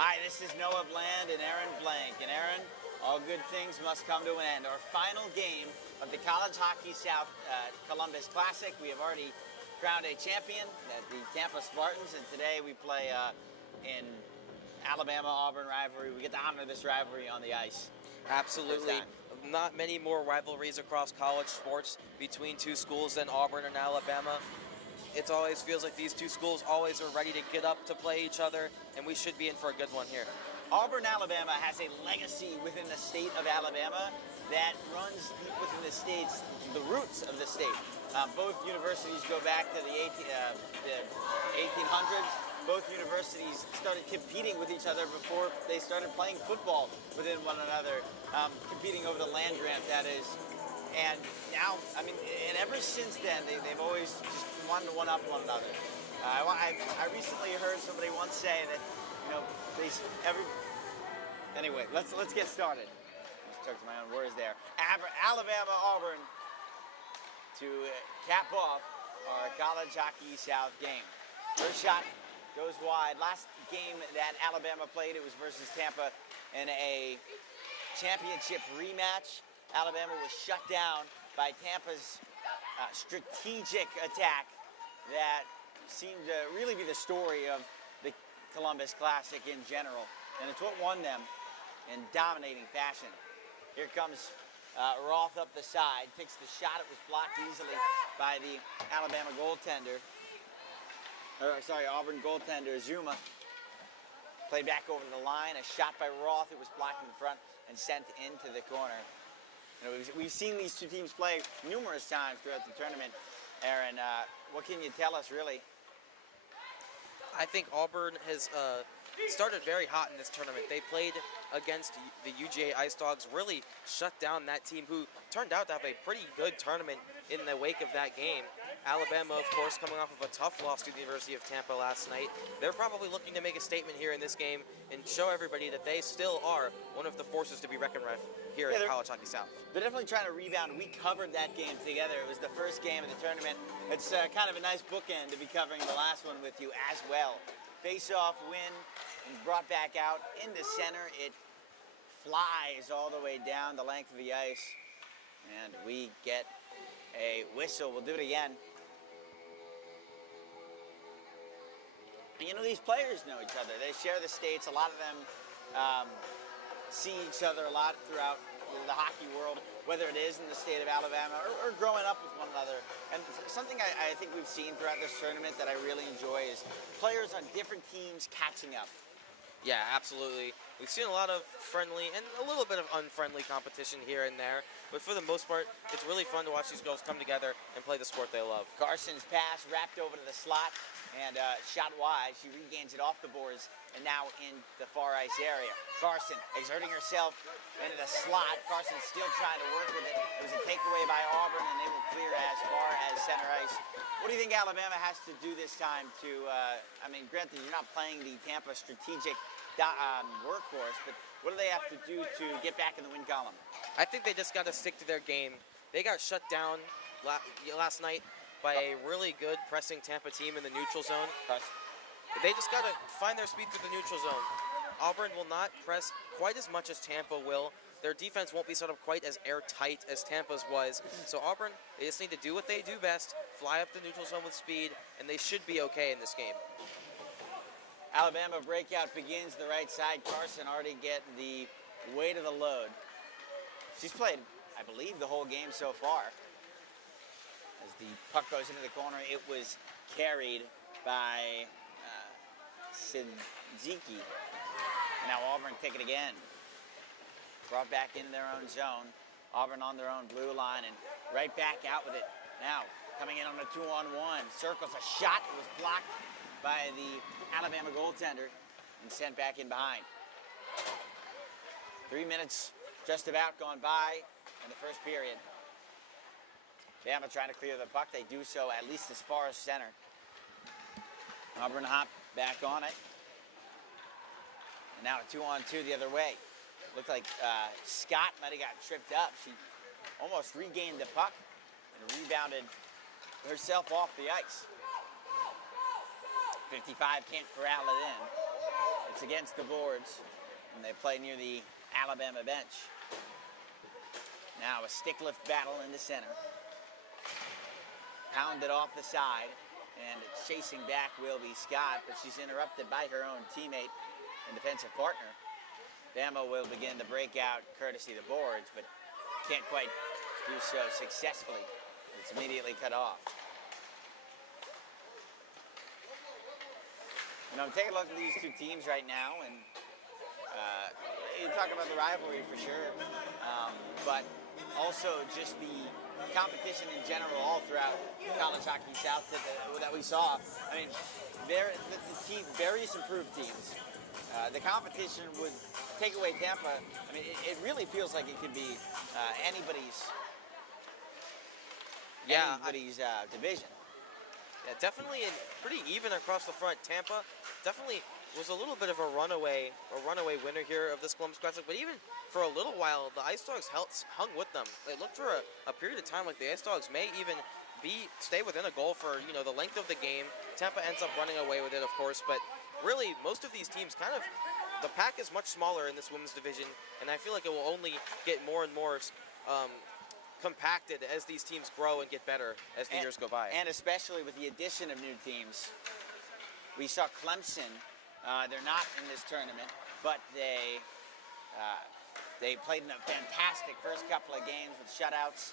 Hi, this is Noah Bland and Aaron Blank. And Aaron, all good things must come to an end. Our final game of the College Hockey South Columbus Classic. We have already crowned a champion at the Tampa Spartans, and today we play in Alabama-Auburn rivalry. We get to honor this rivalry on the ice. Absolutely. Not many more rivalries across college sports between two schools than Auburn and Alabama. It always feels like these two schools always are ready to get up to play each other, and we should be in for a good one here. Auburn, Alabama has a legacy within the state of Alabama that runs deep within the states, the roots of the state. Both universities go back to the 1800s. Both universities started competing with each other before they started playing football within one another, competing over the land grant, that is. And now, I mean, and ever since then, they've always just wanted to one-up one another. I recently heard somebody once say that, you know, anyway, let's get started. Just took my own words there. Alabama, Auburn to cap off our College Hockey South game. First shot goes wide. Last game that Alabama played, it was versus Tampa in a championship rematch. Alabama was shut down by Tampa's strategic attack that seemed to really be the story of the Columbus Classic in general. And it's what won them in dominating fashion. Here comes Roth up the side, takes the shot. It was blocked easily by the Alabama goaltender. Auburn goaltender Zuma. Played back over the line, a shot by Roth. It was blocked in front and sent into the corner. You know, we've seen these two teams play numerous times throughout the tournament. Aaron, what can you tell us, really? I think Auburn has started very hot in this tournament. They played against the UGA Ice Dogs, really shut down that team who turned out to have a pretty good tournament in the wake of that game. Alabama, of course, coming off of a tough loss to the University of Tampa last night. They're probably looking to make a statement here in this game and show everybody that they still are one of the forces to be reckoned with here in College Hockey South. They're definitely trying to rebound. We covered that game together. It was the first game of the tournament. It's kind of a nice bookend to be covering the last one with you as well. Face-off win and brought back out in the center. It flies all the way down the length of the ice, and we get a whistle. We'll do it again. You know, these players know each other. They share the states. A lot of them see each other a lot throughout the hockey world, whether it is in the state of Alabama or growing up with one another. And something I think we've seen throughout this tournament that I really enjoy is players on different teams catching up. Yeah, absolutely. We've seen a lot of friendly and a little bit of unfriendly competition here and there, but for the most part, it's really fun to watch these girls come together and play the sport they love. Carson's pass wrapped over to the slot and shot wide. She regains it off the boards and now in the far ice area. Carson exerting herself into the slot. Carson's still trying to work with it. It was a takeaway by Auburn, and they will clear as far as center ice. What do you think Alabama has to do this time to, I mean, granted, you're not playing the Tampa strategic workhorse, but what do they have to do to get back in the win column? I think they just got to stick to their game. They got shut down last night by a really good pressing Tampa team in the neutral zone. They just got to find their speed through the neutral zone. Auburn will not press quite as much as Tampa will. Their defense won't be sort of quite as airtight as Tampa's was. So Auburn, they just need to do what they do best, fly up the neutral zone with speed, and they should be okay in this game. Alabama breakout begins the right side. Carson already getting the weight of the load. She's played, I believe, the whole game so far. As the puck goes into the corner, it was carried by Siddiqui. Now Auburn take it again. Brought back into their own zone. Auburn on their own blue line and right back out with it. Now coming in on a 2-on-1. Circles a shot. It was blocked by the Alabama goaltender and sent back in behind. 3 minutes just about gone by in the first period. Bama trying to clear the puck. They do so at least as far as center. Auburn hop back on it. And now a 2-on-2 the other way. Looked like Scott might have got tripped up. She almost regained the puck and rebounded herself off the ice. 55 can't corral it in. It's against the boards, and they play near the Alabama bench. Now a stick lift battle in the center. Pounded off the side, and chasing back will be Scott, but she's interrupted by her own teammate and defensive partner. Bama will begin the breakout courtesy of the boards, but can't quite do so successfully. It's immediately cut off. You know, I'm taking a look at these two teams right now, and you talk about the rivalry for sure, but also just the competition in general all throughout College Hockey South that we saw. I mean, the various improved teams. The competition would take away Tampa. I mean, it really feels like it could be anybody's division. Yeah, definitely pretty even across the front. Tampa definitely was a little bit of a runaway winner here of this Columbus Classic, but even for a little while, the Ice Dogs hung with them. It looked for a period of time like the Ice Dogs may even stay within a goal for, you know, the length of the game. Tampa ends up running away with it, of course, but really most of these teams the pack is much smaller in this women's division, and I feel like it will only get more and more compacted as these teams grow and get better as the years go by. And especially with the addition of new teams. We saw Clemson. They're not in this tournament, but they played in a fantastic first couple of games with shutouts.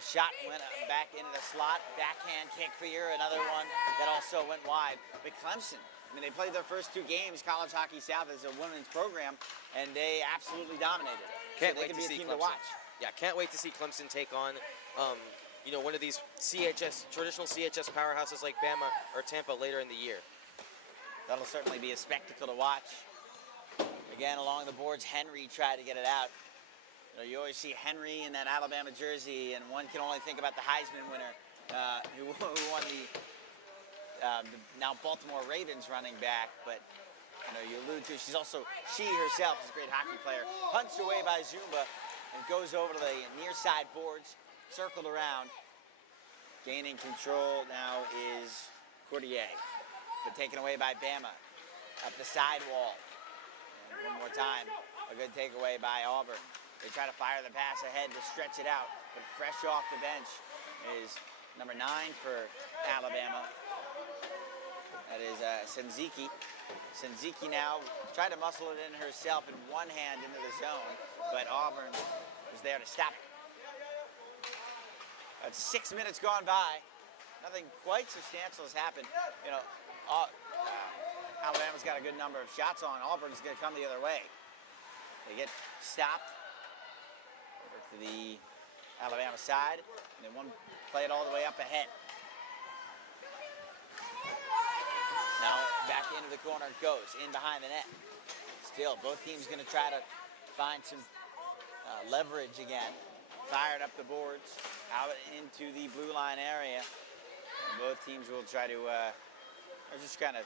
The shot went back into the slot, backhand can't clear, another one that also went wide. But Clemson, I mean, they played their first two games, College Hockey South as a women's program, and they absolutely dominated. Can't wait to see Clemson. To watch. Yeah, can't wait to see Clemson take on, you know, one of these traditional CHS powerhouses like Bama or Tampa later in the year. That'll certainly be a spectacle to watch. Again, along the boards, Henry tried to get it out. You know, you always see Henry in that Alabama jersey, and one can only think about the Heisman winner who won the now Baltimore Ravens running back. But you know, you allude to she herself is a great hockey player. Punched away by Zumba and goes over to the near side boards, circled around. Gaining control now is Courtier, but taken away by Bama up the side wall. And one more time, a good takeaway by Auburn. They try to fire the pass ahead to stretch it out, but fresh off the bench is number 9 for Alabama. That is Senziki. Senziki now tried to muscle it in herself in one hand into the zone, but Auburn was there to stop it. That's 6 minutes gone by. Nothing quite substantial has happened. You know, Alabama's got a good number of shots on. Auburn's going to come the other way. They get stopped over to the Alabama side, and then one play it all the way up ahead. Now back into the corner it goes, in behind the net. Still, both teams going to try to find some leverage again. Fired up the boards, out into the blue line area. And both teams will try to just kind of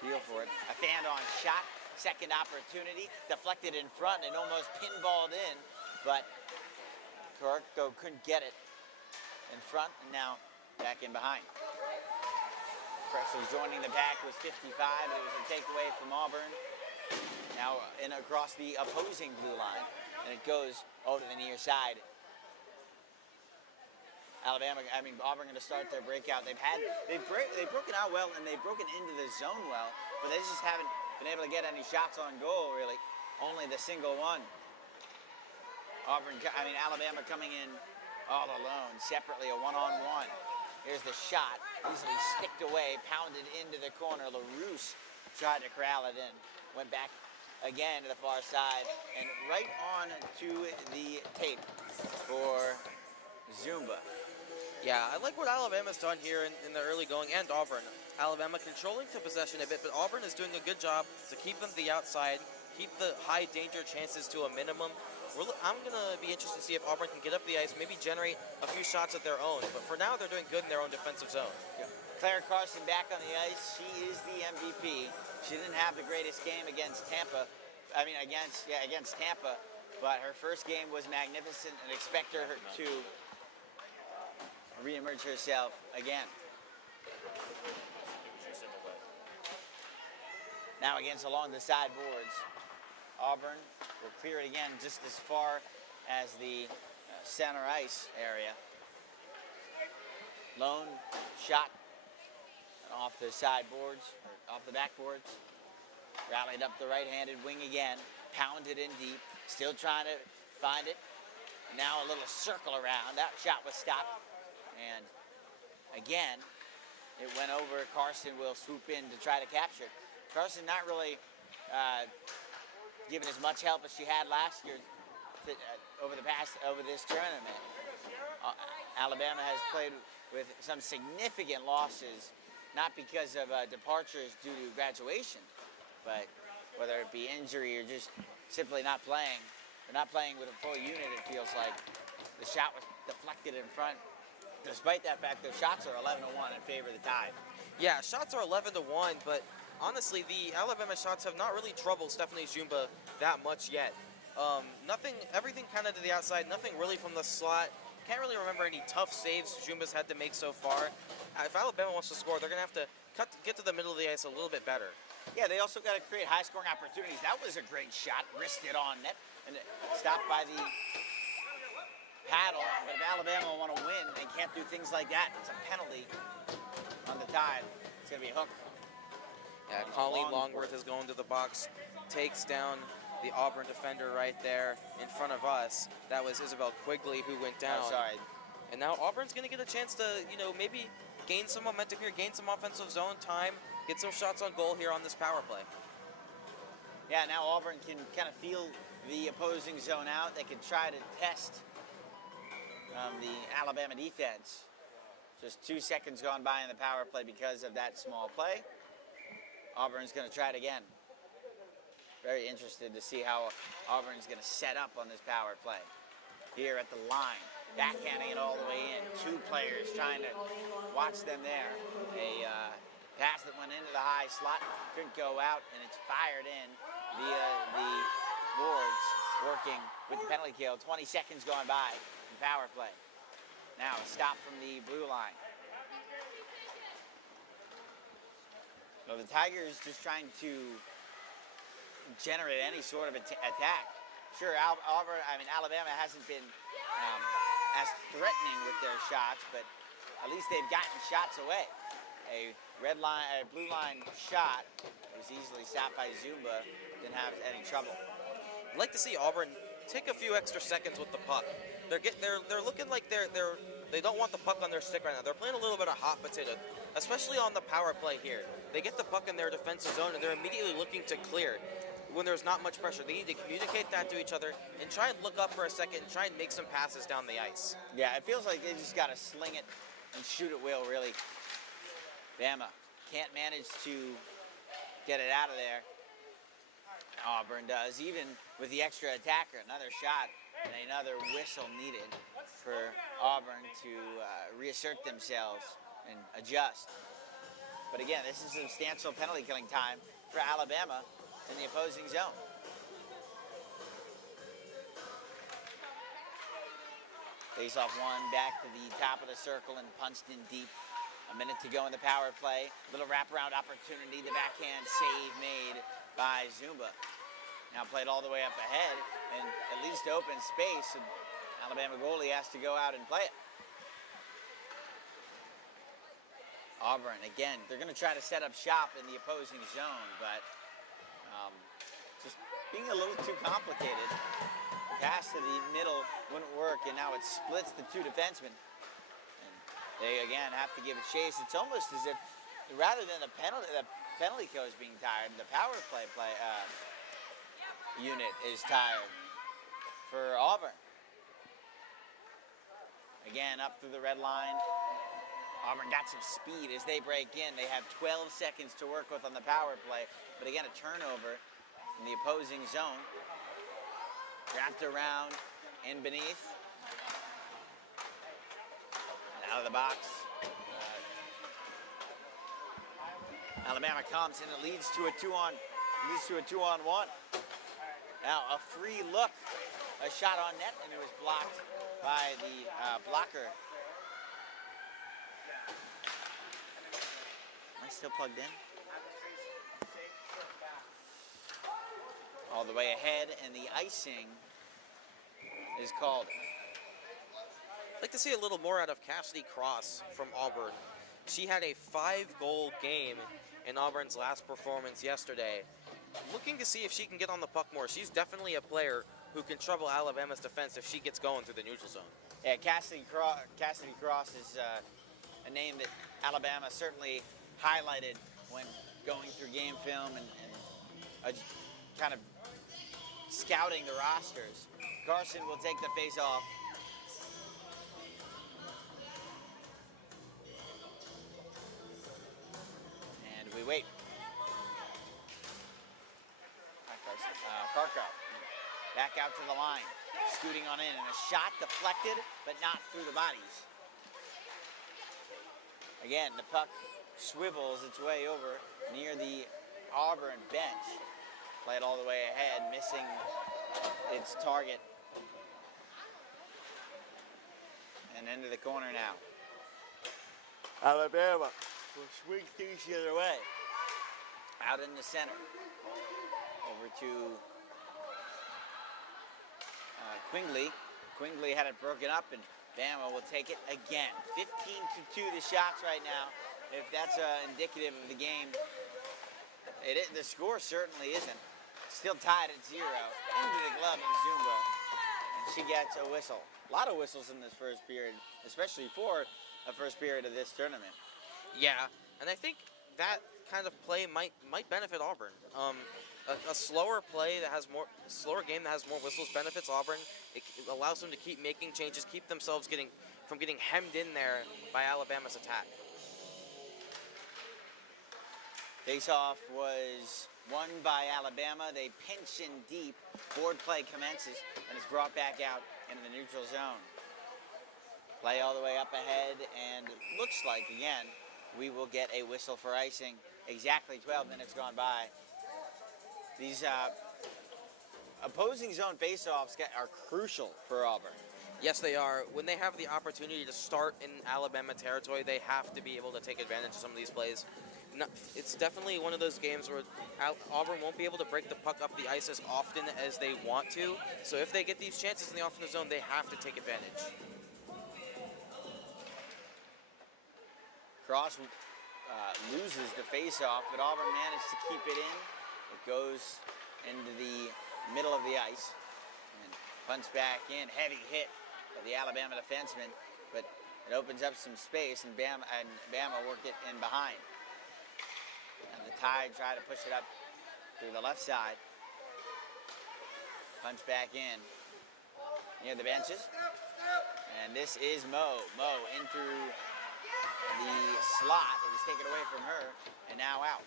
feel for it. A fan-on shot, second opportunity, deflected in front and almost pinballed in, but Corco couldn't get it in front, and now back in behind. Freshly joining the back was 55. It was a takeaway from Auburn. Now in across the opposing blue line, and it goes over to the near side. Auburn going to start their breakout. They've broken out well, and they've broken into the zone well, but they just haven't been able to get any shots on goal really. Only the single one. Alabama coming in all alone, separately, a one-on-one. Here's the shot, easily sticked away, pounded into the corner. LaRousse tried to corral it in, went back again to the far side, and right on to the tape for Zumba. Yeah, I like what Alabama's done here in the early going, and Auburn. Alabama controlling the possession a bit, but Auburn is doing a good job to keep them to the outside, keep the high danger chances to a minimum. I'm going to be interested to see if Auburn can get up the ice, maybe generate a few shots of their own. But for now, they're doing good in their own defensive zone. Yeah. Claire Carson back on the ice. She is the MVP. She didn't have the greatest game against Tampa. Against Tampa. But her first game was magnificent, and expect her to reemerge herself again. Now against along the sideboards. Auburn will clear it again just as far as the center ice area. Lone shot off the sideboards, or off the backboards. Rallied up the right-handed wing again. Pounded in deep. Still trying to find it. Now a little circle around. That shot was stopped. And again, it went over. Carson will swoop in to try to capture it. Carson not really given as much help as she had last year over this tournament. Alabama has played with some significant losses, not because of departures due to graduation, but whether it be injury or just simply not playing. They're not playing with a full unit, it feels like. The shot was deflected in front. Despite that fact, the shots are 11-1 in favor of the Tide. Yeah, shots are 11-1, but honestly, the Alabama shots have not really troubled Stephanie Jumba that much yet. Everything kind of to the outside, nothing really from the slot. Can't really remember any tough saves Jumba's had to make so far. If Alabama wants to score, they're going to have to get to the middle of the ice a little bit better. Yeah, they also got to create high-scoring opportunities. That was a great shot, wristed on net, and stopped by the paddle. But if Alabama want to win, they can't do things like that. It's a penalty on the Tide. It's going to be a hook. Yeah, Colleen Longworth is going to the box, takes down the Auburn defender right there in front of us. That was Isabel Quigley who went down. Oh, sorry. And now Auburn's going to get a chance to, maybe gain some momentum here, gain some offensive zone time, get some shots on goal here on this power play. Yeah, now Auburn can kind of feel the opposing zone out. They can try to test the Alabama defense. Just 2 seconds gone by in the power play because of that small play. Auburn's going to try it again. Very interested to see how Auburn's going to set up on this power play. Here at the line, backhanding it all the way in. 2 players trying to watch them there. A pass that went into the high slot, couldn't go out, and it's fired in via the boards, working with the penalty kill. 20 seconds gone by in power play. Now a stop from the blue line. So the Tigers just trying to generate any sort of attack. Sure, Alabama hasn't been as threatening with their shots, but at least they've gotten shots away. A blue line shot was easily stopped by Zumba, didn't have any trouble. I'd like to see Auburn take a few extra seconds with the puck. They're looking like they don't want the puck on their stick right now. They're playing a little bit of hot potato, especially on the power play here. They get the puck in their defensive zone and they're immediately looking to clear when there's not much pressure. They need to communicate that to each other and try and look up for a second and try and make some passes down the ice. Yeah, it feels like they just got to sling it and shoot at will, really. Bama can't manage to get it out of there. Auburn does, even with the extra attacker. Another shot and another whistle needed for Auburn to reassert themselves and adjust. But again, this is substantial penalty killing time for Alabama in the opposing zone. Face-off one, back to the top of the circle and punched in deep. A minute to go in the power play. Little wraparound opportunity. The backhand save made by Zumba. Now played all the way up ahead and at least open space. And Alabama goalie has to go out and play it. Auburn, again, they're going to try to set up shop in the opposing zone, but just being a little too complicated. Pass to the middle wouldn't work, and now it splits the 2 defensemen. They, again, have to give a chase. It's almost as if, rather than the penalty kill is being tired, the power play unit is tired for Auburn. Again, up through the red line. Auburn got some speed as they break in. They have 12 seconds to work with on the power play. But again, a turnover in the opposing zone. Wrapped around and beneath. Out of the box. Alabama comes and it leads to a 2-on-1. Now a free look, a shot on net, and it was blocked by the blocker. Am I still plugged in? all the way ahead, and the icing is called. I'd like to see a little more out of Cassidy Cross from Auburn. She had a 5-goal game in Auburn's last performance yesterday. Looking to see if she can get on the puck more. She's definitely a player who can trouble Alabama's defense if she gets going through the neutral zone. Yeah, Cassidy Cross is a name that Alabama certainly highlighted when going through game film and kind of scouting the rosters. Carson will take the face-off. And we wait. Karkov back out to the line, scooting on in, and a shot deflected, but not through the bodies. Again, the puck swivels its way over near the Auburn bench. Played all the way ahead, missing its target. And into the corner now. Alabama will swing things the other way. Out in the center. Over to Quingley. Quingley had it broken up, and Bama will take it again. 15-2 the shots right now. If that's indicative of the game, the score certainly isn't. Still tied at 0. Into the glove of Zumba, and she gets a whistle. A lot of whistles in this first period, especially for a first period of this tournament. Yeah, and I think that kind of play might benefit Auburn. A slower play that has slower game that has more whistles benefits Auburn. It allows them to keep making changes, keep themselves from getting hemmed in there by Alabama's attack. Face-off was won by Alabama. They pinch in deep. Board play commences and is brought back out into the neutral zone. Play all the way up ahead, and looks like again we will get a whistle for icing. Exactly 12 minutes gone by. These opposing zone face-offs are crucial for Auburn. Yes, they are. When they have the opportunity to start in Alabama territory, they have to be able to take advantage of some of these plays. It's definitely one of those games where Auburn won't be able to break the puck up the ice as often as they want to. So if they get these chances in the offensive zone, they have to take advantage. Cross loses the face-off, but Auburn managed to keep it in. It goes into the middle of the ice and punts back in. Heavy hit by the Alabama defenseman, but it opens up some space, and Bama worked it in behind. And the Tide try to push it up through the left side. Punch back in near the benches. And this is Mo. Mo in through the slot. It was taken away from her, and now out.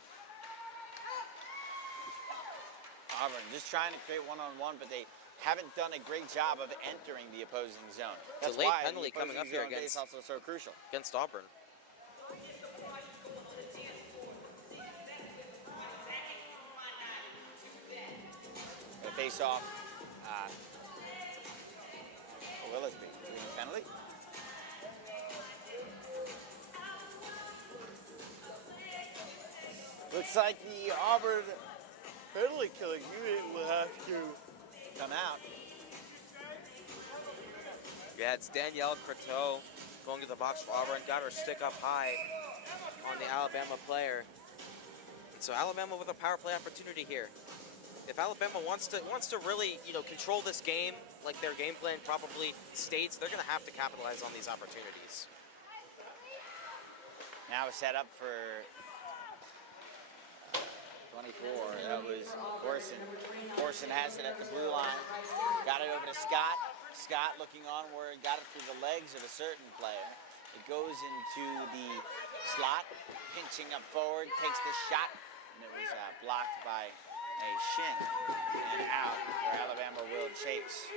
Auburn just trying to create one-on-one, but they haven't done a great job of entering the opposing zone. That's a late why penalty the coming up here against is also so crucial. Against Auburn. The face-off. Willisby doing the penalty. Looks like the Auburn penalty killing unit will have to come out. Yeah, it's Danielle Croteau going to the box for Auburn. Got her stick up high on the Alabama player. So Alabama with a power play opportunity here. If Alabama wants to really, control this game like their game plan probably states, they're going to have to capitalize on these opportunities. Now it's set up for 24. That was Corson. Corson has it at the blue line. Got it over to Scott. Scott looking onward. Got it through the legs of a certain player. It goes into the slot. Pinching up forward. Takes the shot. And it was blocked by a shin. And out where Alabama will chase.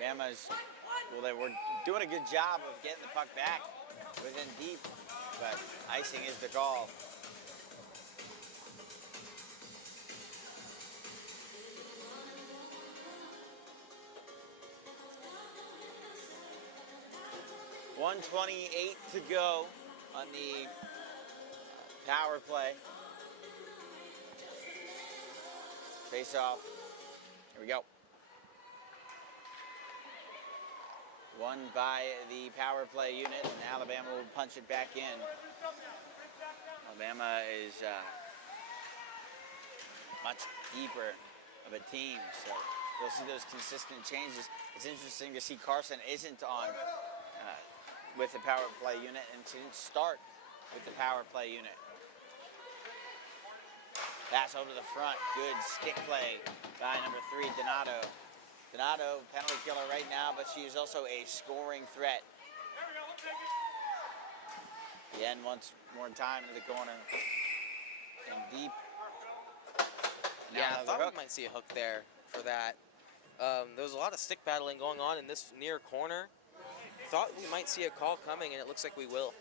Bama's, they were doing a good job of getting the puck back within deep, but icing is the call. .128 to go on the power play. Face off. Here we go. Won by the power play unit, and Alabama will punch it back in. Alabama is much deeper of a team, so you'll see those consistent changes. It's interesting to see Carson isn't on with the power play unit, and she didn't start with the power play unit. Pass over to the front. Good stick play by number 3, Donato. Donato, penalty killer right now, but she is also a scoring threat. Again, once more time into the corner. And deep. Yeah, I thought we might see a hook there for that. There was a lot of stick battling going on in this near corner. Thought we might see a call coming, and it looks like we will.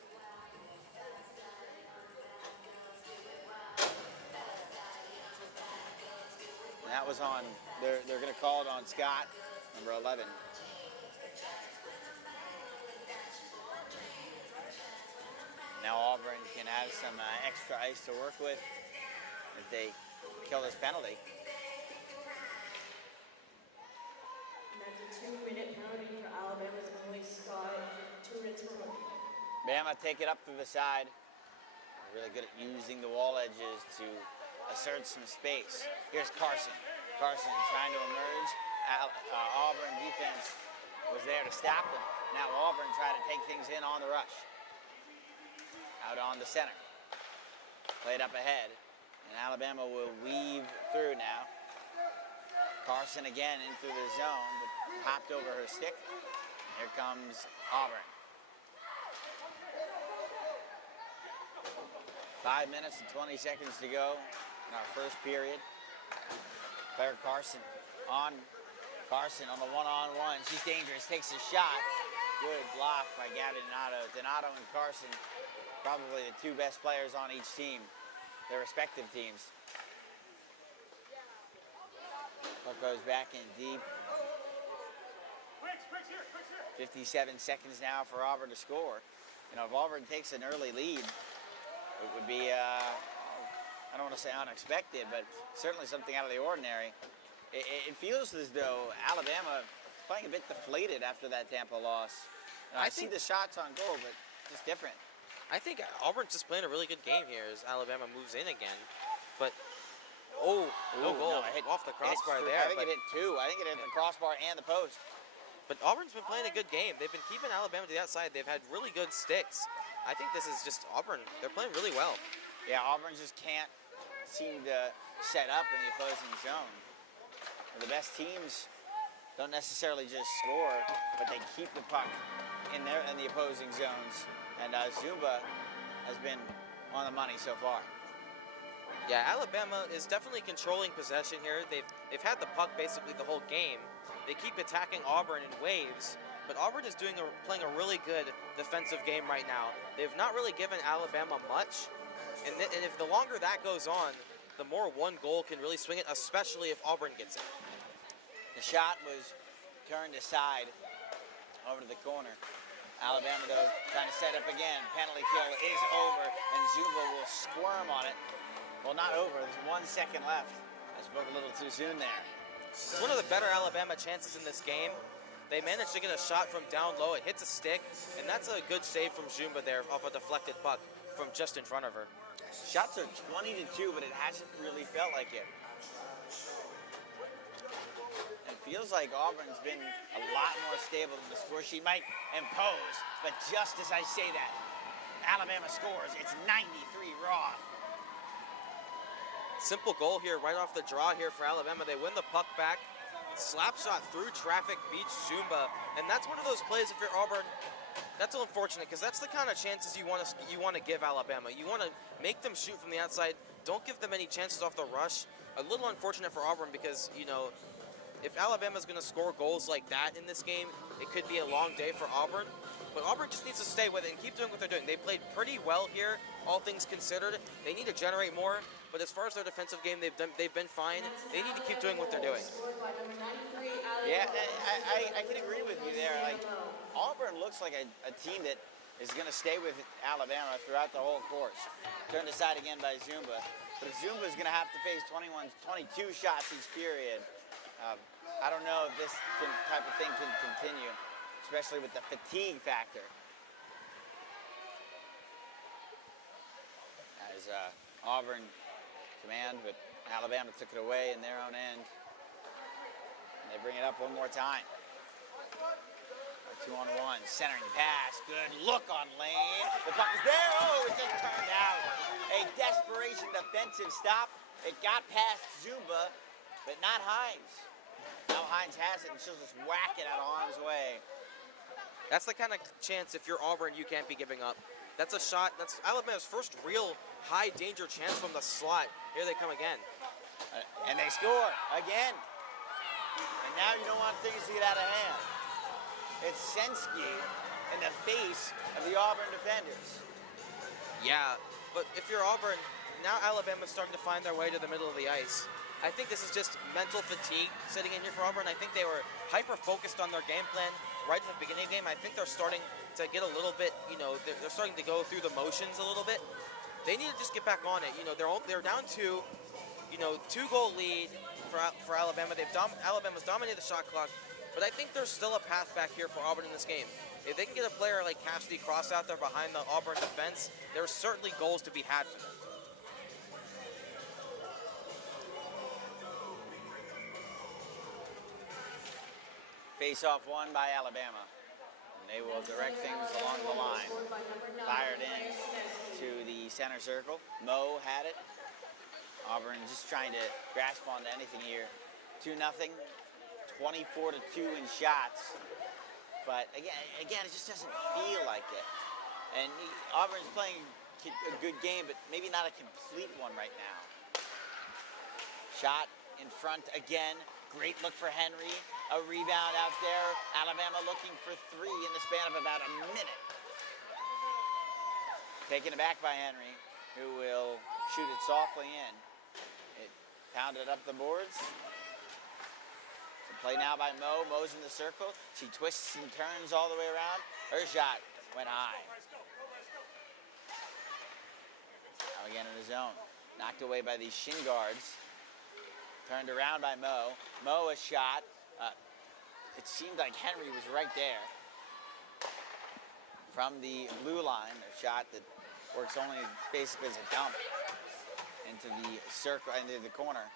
That was on, they're going to call it on Scott, number 11. Now Auburn can have some extra ice to work with if they kill this penalty. And that's a 2-minute penalty for Alabama's Emily Scott, 2 minutes for home. Bama take it up through the side. Really good at using the wall edges to assert some space. Here's Carson. Carson trying to emerge. Auburn defense was there to stop them. Now Auburn trying to take things in on the rush. Out on the center. Played up ahead. And Alabama will weave through now. Carson again in through the zone, but hopped over her stick. And here comes Auburn. 5 minutes and 20 seconds to go in our first period. Claire Carson on the one-on-one. She's dangerous, takes a shot. Good block by Gabby Donato. Donato and Carson, probably the 2 best players on each team, their respective teams. Puck goes back in deep. 57 seconds now for Auburn to score. You know, if Auburn takes an early lead, it would be, I don't want to say unexpected, but certainly something out of the ordinary. It feels as though Alabama is playing a bit deflated after that Tampa loss. I see the shots on goal, but just different. I think Auburn's just playing a really good game here as Alabama moves in again. But, no goal. No, it hit off the crossbar there. I think it hit 2. I think it hit the crossbar and the post. But Auburn's been playing a good game. They've been keeping Alabama to the outside. They've had really good sticks. I think this is just Auburn. They're playing really well. Yeah, Auburn just can't seem to set up in the opposing zone. The best teams don't necessarily just score, but they keep the puck in the opposing zones. And Zumba has been on the money so far. Yeah, Alabama is definitely controlling possession here. They've had the puck basically the whole game. They keep attacking Auburn in waves, but Auburn is playing a really good defensive game right now. They've not really given Alabama much, and if the longer that goes on, the more one goal can really swing it, especially if Auburn gets it. The shot was turned aside over to the corner. Alabama, though, trying to set up again. Penalty kill is over, and Zumba will squirm on it. Well, not over. There's 1 second left. I spoke a little too soon there. It's one of the better Alabama chances in this game. They managed to get a shot from down low. It hits a stick, and that's a good save from Zumba there off a deflected puck from just in front of her. Shots are 20-2, but it hasn't really felt like it. It feels like Auburn's been a lot more stable than the score sheet might impose, but just as I say that, Alabama scores. It's 93 Roth. Simple goal here, right off the draw here for Alabama. They win the puck back. Slap shot through traffic, beats Zumba, and that's one of those plays. If you're Auburn, that's unfortunate because that's the kind of chances you want to give Alabama. You want to make them shoot from the outside. Don't give them any chances off the rush. A little unfortunate for Auburn because if Alabama's going to score goals like that in this game, it could be a long day for Auburn. But Auburn just needs to stay with it and keep doing what they're doing. They played pretty well here, all things considered. They need to generate more. But as far as their defensive game, they've been fine. They need to keep doing what they're doing. Yeah, I can agree with you there. Like, Auburn looks like a team that is going to stay with Alabama throughout the whole course. Turned aside again by Zumba. But if Zumba's going to have to face 22 shots each period, I don't know if this type of thing can continue, especially with the fatigue factor. As Auburn command, but Alabama took it away in their own end. And they bring it up one more time. 2-on-1, centering pass, good look on Lane. The puck is there, oh, it just turned out. A desperation defensive stop. It got past Zumba, but not Hines. Now Hines has it, and she'll just whack it out of harm's way. That's the kind of chance, if you're Auburn, you can't be giving up. That's a shot, that's Alabama's first real high danger chance from the slot. Here they come again. And they score again. And now you don't want things to get out of hand. It's Sensky in the face of the Auburn defenders. Yeah, but if you're Auburn, now Alabama's starting to find their way to the middle of the ice. I think this is just mental fatigue sitting in here for Auburn. I think they were hyper-focused on their game plan right in the beginning of the game. I think they're starting to get a little bit, they're starting to go through the motions a little bit. They need to just get back on it. They're down to, 2-goal lead for Alabama. Alabama's dominated the shot clock. But I think there's still a path back here for Auburn in this game. If they can get a player like Cassidy Cross out there behind the Auburn defense, there's certainly goals to be had for them. Face-off won by Alabama. And they will direct things along the line. Fired in to the center circle. Mo had it. Auburn just trying to grasp onto anything here. 2-0. 24-2 in shots, but again, it just doesn't feel like it. And Auburn's playing a good game, but maybe not a complete one right now. Shot in front again. Great look for Henry. A rebound out there. Alabama looking for 3 in the span of about a minute. Taken aback by Henry, who will shoot it softly in. It pounded up the boards. Play now by Mo. Mo's in the circle. She twists and turns all the way around. Her shot went high. Now again in the zone. Knocked away by these shin guards. Turned around by Mo. Mo a shot. It seemed like Henry was right there. From the blue line, a shot that works only basically as a dump into the circle, into the corner.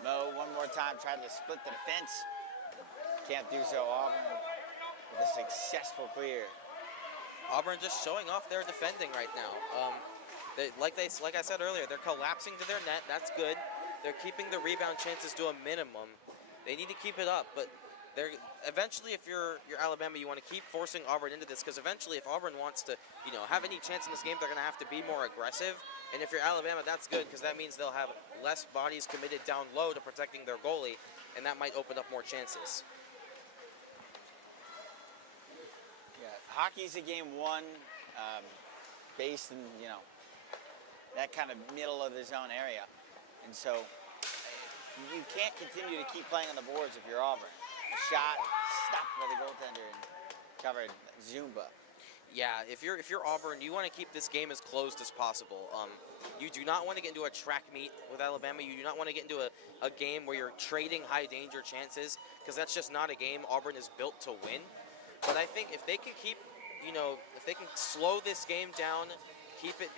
Mo, one more time, tried to split the defense. Can't do so. Auburn with a successful clear. Auburn just showing off their defending right now. Like I said earlier, they're collapsing to their net. That's good. They're keeping the rebound chances to a minimum. They need to keep it up, but eventually, if you're Alabama, you want to keep forcing Auburn into this, because eventually, if Auburn wants to, have any chance in this game, they're going to have to be more aggressive. And if you're Alabama, that's good, because that means they'll have less bodies committed down low to protecting their goalie, and that might open up more chances. Yeah, hockey's a game won based in, that kind of middle of the zone area. And so you can't continue to keep playing on the boards if you're Auburn. A shot stopped by the goaltender and covered Zumba. Yeah, if you're Auburn, you want to keep this game as closed as possible. You do not want to get into a track meet with Alabama. You do not want to get into a game where you're trading high danger chances, because that's just not a game Auburn is built to win. But I think if they can keep, if they can slow this game down, keep it,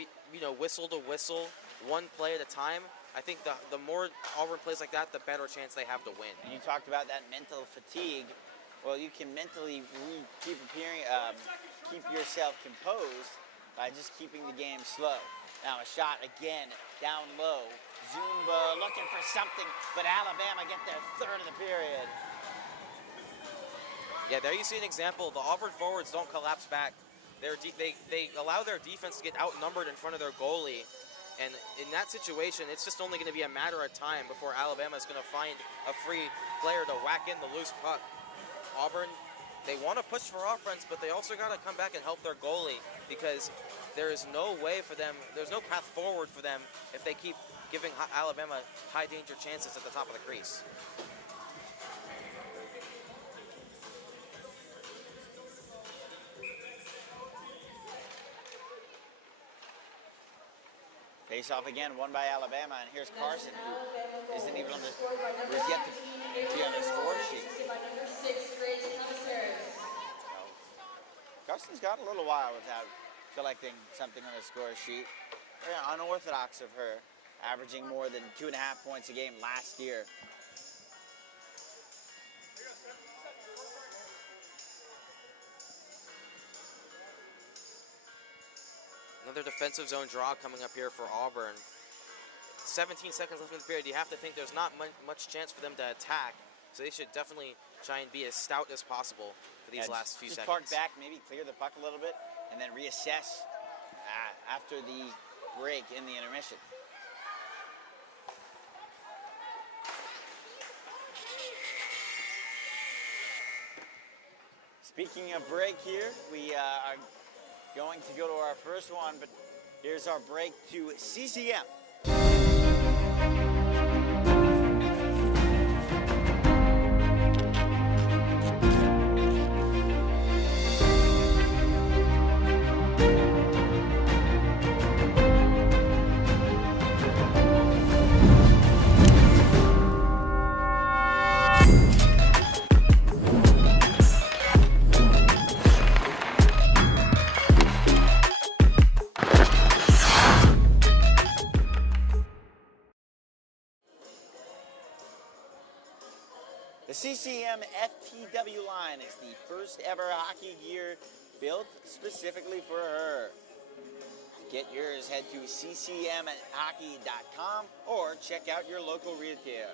whistle to whistle, one play at a time, I think the more Auburn plays like that, the better chance they have to win. And you talked about that mental fatigue. Well, you can mentally keep yourself composed by just keeping the game slow. Now a shot again, down low. Zumba looking for something, but Alabama get their third of the period. Yeah, there you see an example. The Auburn forwards don't collapse back. They allow their defense to get outnumbered in front of their goalie. And in that situation, it's just only going to be a matter of time before Alabama is going to find a free player to whack in the loose puck. Auburn, they want to push for offense, but they also got to come back and help their goalie, because there is no way for them, there's no path forward for them if they keep giving Alabama high danger chances at the top of the crease. Face off again, won by Alabama, and here's Carson, who isn't even on the, who's yet to be on the score sheet. Carson's got a little while without collecting something on the score sheet. Very unorthodox of her, averaging more than 2.5 points a game last year. Another defensive zone draw coming up here for Auburn. 17 seconds left in the period. You have to think there's not much chance for them to attack, so they should definitely try and be as stout as possible for these last few seconds. Park back, maybe clear the puck a little bit, and then reassess after the break in the intermission. Speaking of break here, we are going to go to our first one, but here's our break to CCM. The CCM FTW line is the first ever hockey gear built specifically for her. To get yours, head to ccmhockey.com or check out your local retailer.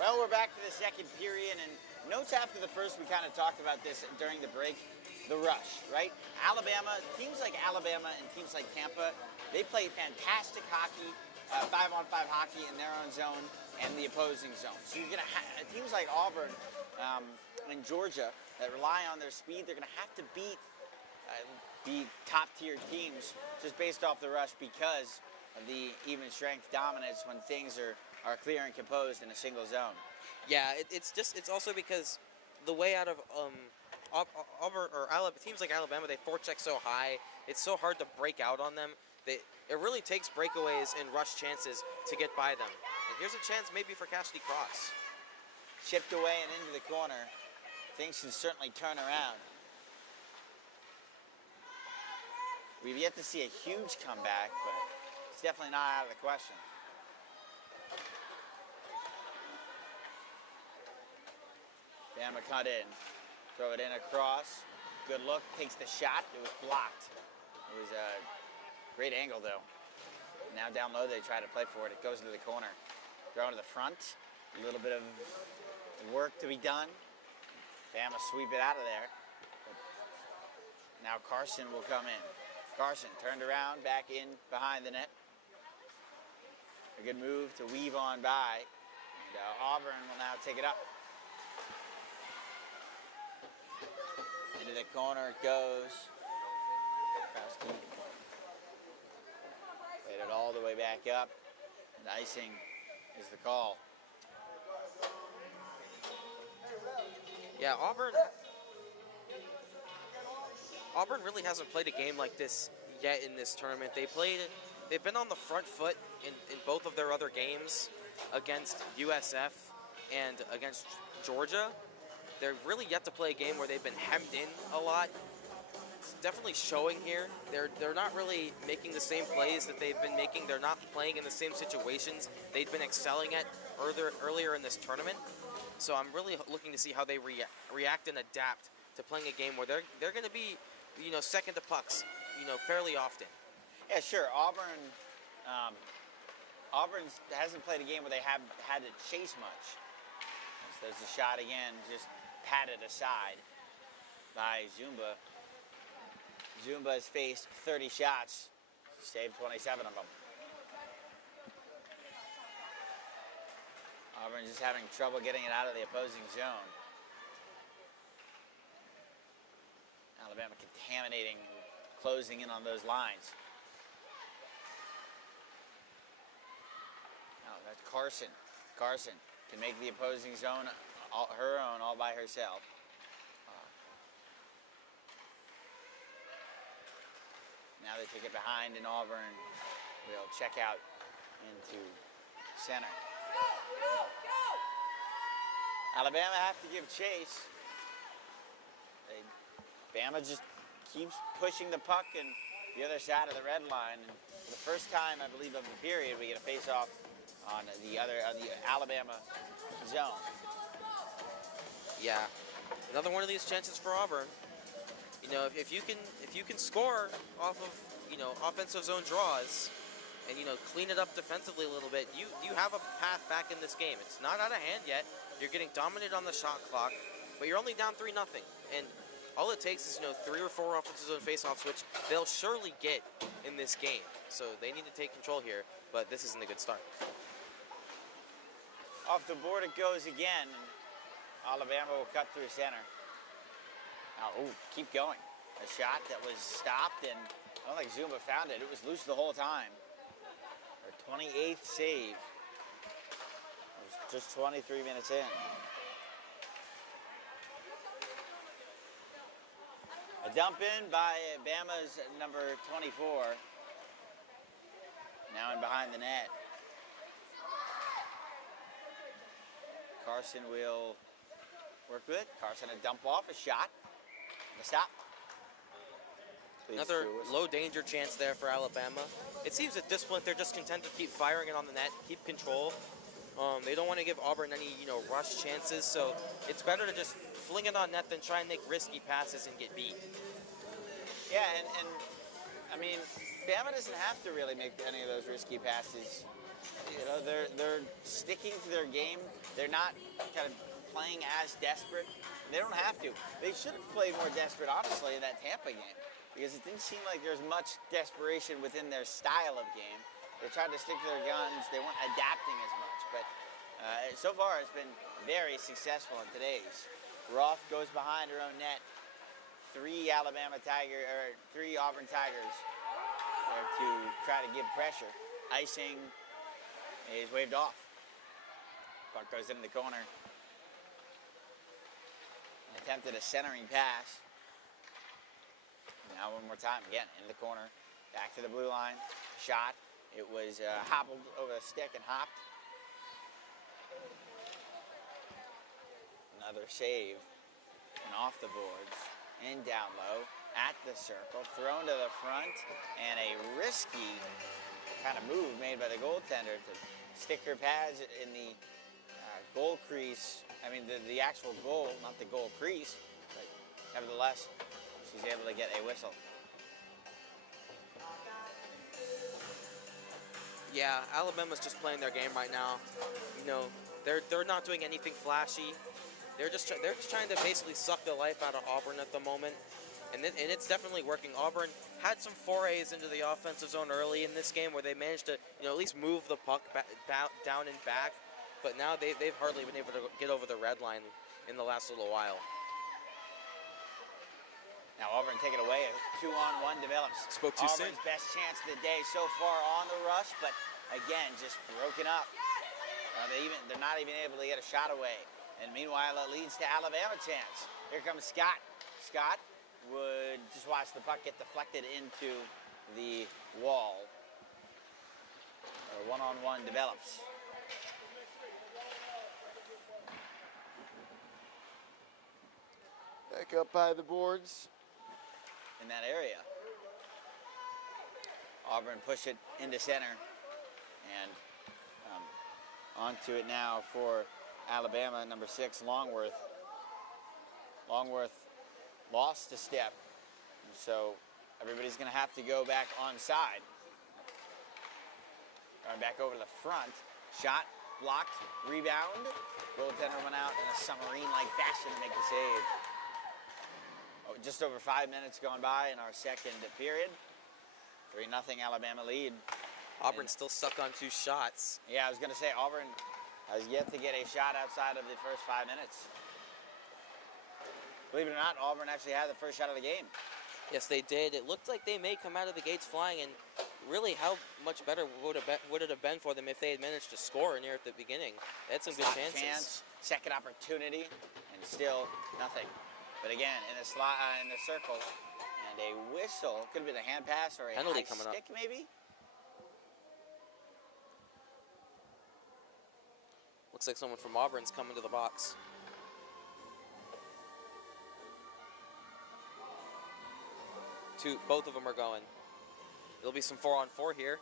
Well, we're back to the second period, and notes after the first, we kind of talked about this during the break, the rush, right? Alabama, teams like Alabama and teams like Tampa, they play fantastic hockey, 5-on-5 hockey in their own zone and the opposing zone. So you're going to have teams like Auburn and Georgia that rely on their speed, they're going to have to beat beat top-tier teams just based off the rush because of the even strength dominance when things are clear and composed in a single zone. Yeah, it's also because the way out of Auburn or teams like Alabama, they forecheck so high. It's so hard to break out on them. It really takes breakaways and rush chances to get by them. And here's a chance maybe for Cassidy Cross. Chipped away and into the corner. Things can certainly turn around. We've yet to see a huge comeback, but it's definitely not out of the question. Bama cut in. Throw it in across. Good look. Takes the shot. It was blocked. It was a great angle, though. Now down low, they try to play for it. It goes into the corner. Throw to the front. A little bit of work to be done. Bama sweep it out of there. But now Carson will come in. Carson turned around, back in behind the net. A good move to weave on by. And Auburn will now take it up. Into the corner it goes. Krowski played it all the way back up. And icing is the call. Yeah, Auburn really hasn't played a game like this yet in this tournament. They've been on the front foot in both of their other games against USF and against Georgia. They're really yet to play a game where they've been hemmed in a lot. It's definitely showing here. They're not really making the same plays that they've been making. They're not playing in the same situations they've been excelling at earlier in this tournament. So I'm really looking to see how they react and adapt to playing a game where they're going to be, second to pucks, fairly often. Yeah, sure. Auburn hasn't played a game where they have had to chase much. So there's a shot again, just patted aside by Zumba. Zumba has faced 30 shots, saved 27 of them. Auburn just having trouble getting it out of the opposing zone. Alabama contaminating, closing in on those lines. Oh, that's Carson. Carson can make the opposing zone her own all by herself. Now they take it behind, and Auburn will check out into center. Alabama have to give chase. Bama just keeps pushing the puck in the other side of the red line. And for the first time, I believe, of the period, we get a face-off on the Alabama zone. Yeah, another one of these chances for Auburn. If you can score off of offensive zone draws, and clean it up defensively a little bit, you have a path back in this game. It's not out of hand yet. You're getting dominated on the shot clock, but you're only down 3-0, and all it takes is 3 or 4 offensive zone faceoffs, which they'll surely get in this game. So they need to take control here, but this isn't a good start. Off the board it goes again. Alabama will cut through center. Oh, keep going. A shot that was stopped, and I don't think Zumba found it. It was loose the whole time. Her 28th save. It was just 23 minutes in. A dump in by Bama's number 24. Now in behind the net. Carson will work with it. Carson a dump off, a shot. And a stop. Another low danger chance there for Alabama. It seems at this point they're just content to keep firing it on the net, keep control. They don't want to give Auburn any, rush chances, so it's better to just fling it on net than try and make risky passes and get beat. Yeah, and I mean, Bama doesn't have to really make any of those risky passes. They're sticking to their game. They're not kind of playing as desperate. They don't have to. They should have played more desperate, honestly, in that Tampa game, because it didn't seem like there's much desperation within their style of game. They tried to stick to their guns. They weren't adapting as much, but so far it's been very successful in today's. Roth goes behind her own net, three Auburn Tigers there to try to give pressure. Icing is waved off. Puck goes into the corner. Attempted a centering pass. Now one more time, again, in the corner. Back to the blue line. Shot. It was hobbled over the stick and hopped. Another save. And off the boards. And down low. At the circle. Thrown to the front. And a risky kind of move made by the goaltender to stick her pads in the goal crease. I mean, the actual goal, not the goal crease. But nevertheless, she's able to get a whistle. Yeah, Alabama's just playing their game right now. You know, they're not doing anything flashy. They're just trying to basically suck the life out of Auburn at the moment, and it's definitely working. Auburn had some forays into the offensive zone early in this game where they managed to, you know, at least move the puck down and back, but now they've hardly been able to get over the red line in the last little while. Now Auburn take it away. A 2-on-1 develops. Spoke too soon. Auburn's best chance of the day so far on the rush, but again, just broken up. They're not even able to get a shot away. And meanwhile, it leads to Alabama chance. Here comes Scott. Scott would just watch the puck get deflected into the wall. A 1-on-1 develops. Back up by the boards. In that area. Auburn push it into center, and onto it now for Alabama, number 6, Longworth. Longworth lost a step, and so everybody's going to have to go back onside. Going back over to the front. Shot, blocked, rebound. Goaltender went out in a submarine-like fashion to make the save. Just over 5 minutes gone by in our second period. 3-0 Alabama lead. Auburn's still stuck on 2 shots. Yeah, I was going to say Auburn has yet to get a shot outside of the first 5 minutes. Believe it or not, Auburn actually had the first shot of the game. Yes, they did. It looked like they may come out of the gates flying, and really how much better would it have been for them if they had managed to score near at the beginning. They had some good chances. Chance, second opportunity, and still nothing. But again, in the circle, and a whistle. Could have been a hand pass or a penalty high coming stick, up. maybe? Looks like someone from Auburn's coming to the box. Both of them are going. There'll be some 4-on-4 here.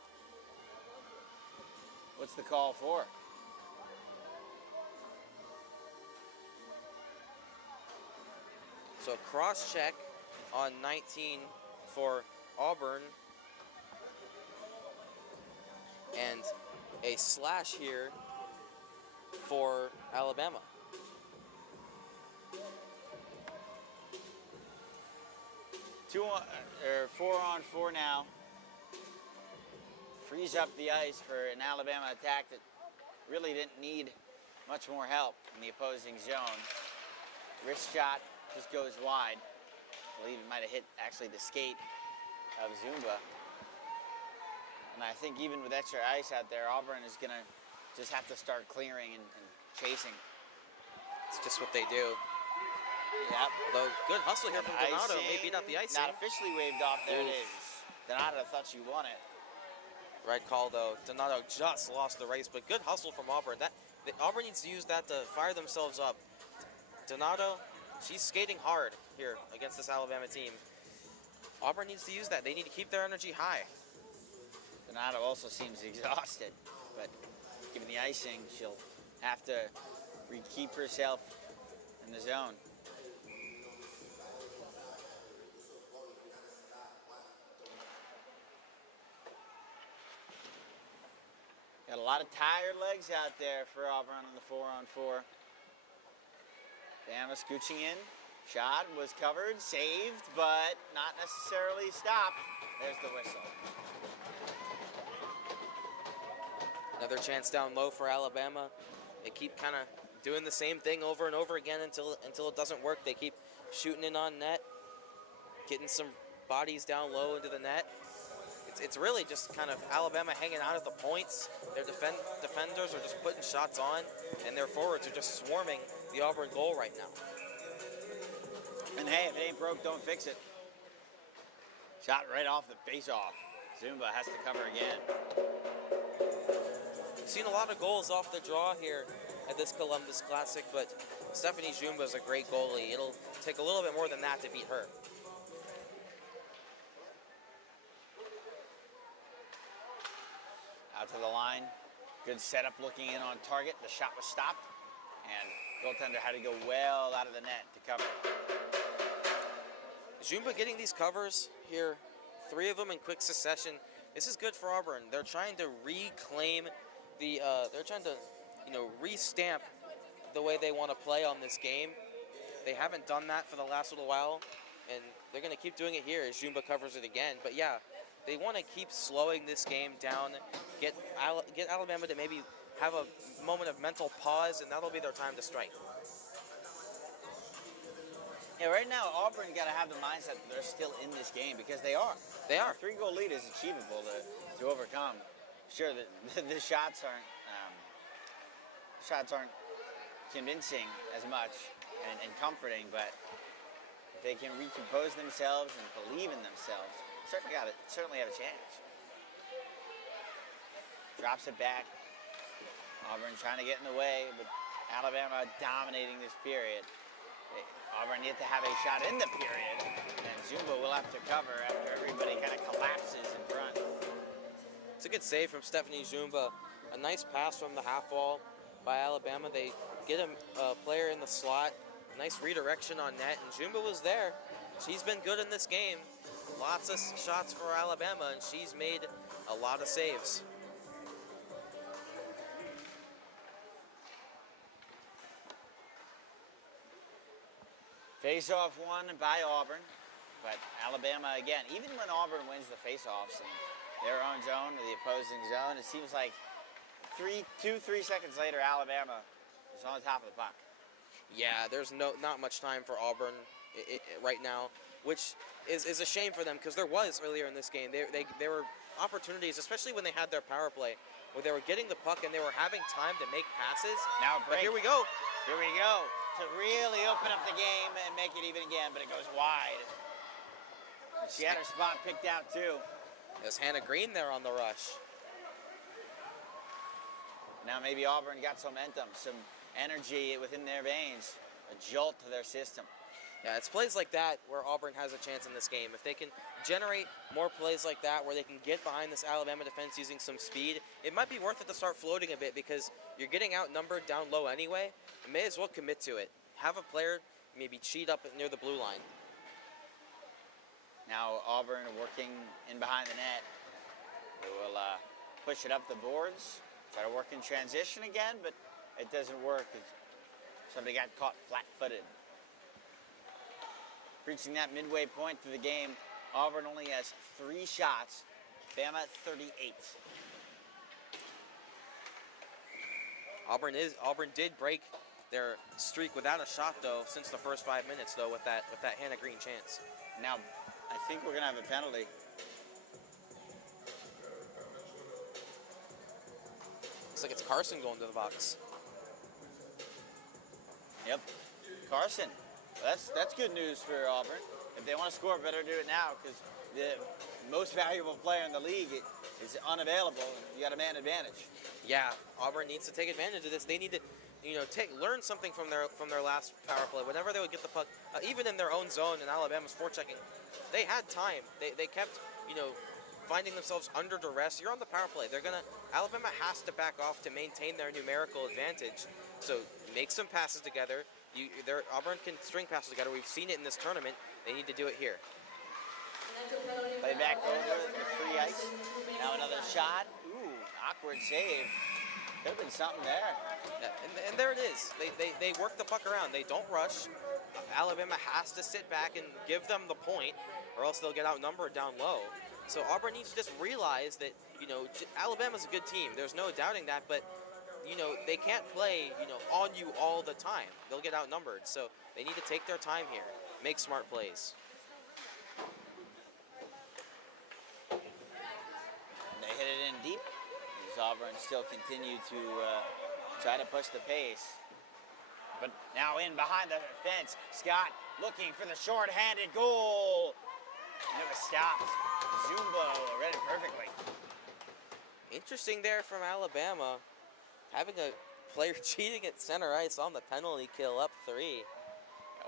What's the call for? So cross check on 19 for Auburn, and a slash here for Alabama. 4-on-4 now. Frees up the ice for an Alabama attack that really didn't need much more help in the opposing zone. Wrist shot just goes wide. I believe it might have hit actually the skate of Zumba. And I think even with extra ice out there, Auburn is going to just have to start clearing and chasing. It's just what they do. Yep. Although, good hustle here from Donato. May beat out the icing. Not officially waved off. There it is. Donato thought you won it. Right call, though. Donato just lost the race, but good hustle from Auburn. Auburn needs to use that to fire themselves up. Donato, she's skating hard here against this Alabama team. Auburn needs to use that. They need to keep their energy high. Donato also seems exhausted, but given the icing, she'll have to keep herself in the zone. Got a lot of tired legs out there for Auburn on the 4-on-4. Bama scooching in. Shot was covered, saved, but not necessarily stopped. There's the whistle. Another chance down low for Alabama. They keep kind of doing the same thing over and over again until it doesn't work. They keep shooting in on net. getting some bodies down low into the net. It's really just kind of Alabama hanging out at the points. Their defenders are just putting shots on, and their forwards are just swarming the Auburn goal right now. And hey, if it ain't broke, don't fix it. Shot right off the face-off. Zumba has to cover again. We've seen a lot of goals off the draw here at this Columbus Classic, but Stephanie Zumba is a great goalie. It'll take a little bit more than that to beat her. Out to the line. Good setup looking in on target. The shot was stopped, and goaltender had to go well out of the net to cover. Zumba getting these covers here, 3 of them in quick succession. This is good for Auburn. They're trying to reclaim the, they're trying to, restamp the way they want to play on this game. They haven't done that for the last little while, and they're going to keep doing it here as Zumba covers it again. But yeah, they want to keep slowing this game down, get Alabama to maybe have a moment of mental pause, and that'll be their time to strike. Yeah, right now Auburn got to have the mindset that they're still in this game because they are. They are. A 3-goal lead is achievable to overcome. Sure, the shots aren't convincing as much and comforting, but if they can recompose themselves and believe in themselves, certainly have a chance. Drops it back. Auburn trying to get in the way, but Alabama dominating this period. Auburn yet to have a shot in the period, and Zumba will have to cover after everybody kind of collapses in front. It's a good save from Stephanie Zumba. A nice pass from the half wall by Alabama. They get a player in the slot. Nice redirection on net, and Zumba was there. She's been good in this game. Lots of shots for Alabama, and she's made a lot of saves. Face-off won by Auburn, but Alabama, again, even when Auburn wins the face-offs in their own zone or the opposing zone, it seems like 3 seconds later, Alabama is on top of the puck. Yeah, there's not much time for Auburn right now, which is a shame for them because there was earlier in this game. There were opportunities, especially when they had their power play, where they were getting the puck and they were having time to make passes. Now but here we go. Here we go. To really open up the game and make it even again, but it goes wide. She had her spot picked out too. There's Hannah Green there on the rush. Now maybe Auburn got some momentum, some energy within their veins, a jolt to their system. Yeah, it's plays like that where Auburn has a chance in this game. If they can generate more plays like that where they can get behind this Alabama defense using some speed, it might be worth it to start floating a bit because you're getting outnumbered down low anyway. You may as well commit to it. Have a player maybe cheat up near the blue line. Now Auburn working in behind the net. They will push it up the boards, try to work in transition again, but it doesn't work. Somebody got caught flat-footed. Reaching that midway point through the game, Auburn only has 3 shots, Bama 38. Auburn did break their streak without a shot though since the first 5 minutes though with that Hannah Green chance. Now, I think we're gonna have a penalty. Looks like it's Carson going to the box. Yep, Carson. That's good news for Auburn. If they want to score, better do it now because the most valuable player in the league is unavailable. You got a man advantage. Yeah, Auburn needs to take advantage of this. They need to, learn something from their last power play. Whenever they would get the puck, even in their own zone, and Alabama's forechecking, they had time. They kept, finding themselves under duress. You're on the power play. Alabama has to back off to maintain their numerical advantage. So make some passes together. Auburn can string passes together. We've seen it in this tournament. They need to do it here. Play back over the free ice. Now another shot. Ooh, awkward save. Could have been something there. Yeah, and there it is. They work the puck around. They don't rush. Alabama has to sit back and give them the point, or else they'll get outnumbered down low. So Auburn needs to just realize that, Alabama's a good team. There's no doubting that, but they can't play, on you all the time. They'll get outnumbered. So they need to take their time here, make smart plays. deep as Auburn still continue to try to push the pace. But now in behind the fence, Scott looking for the short-handed goal. And it was stopped. Zumbo read it perfectly. Interesting there from Alabama, having a player cheating at center ice on the penalty kill up 3.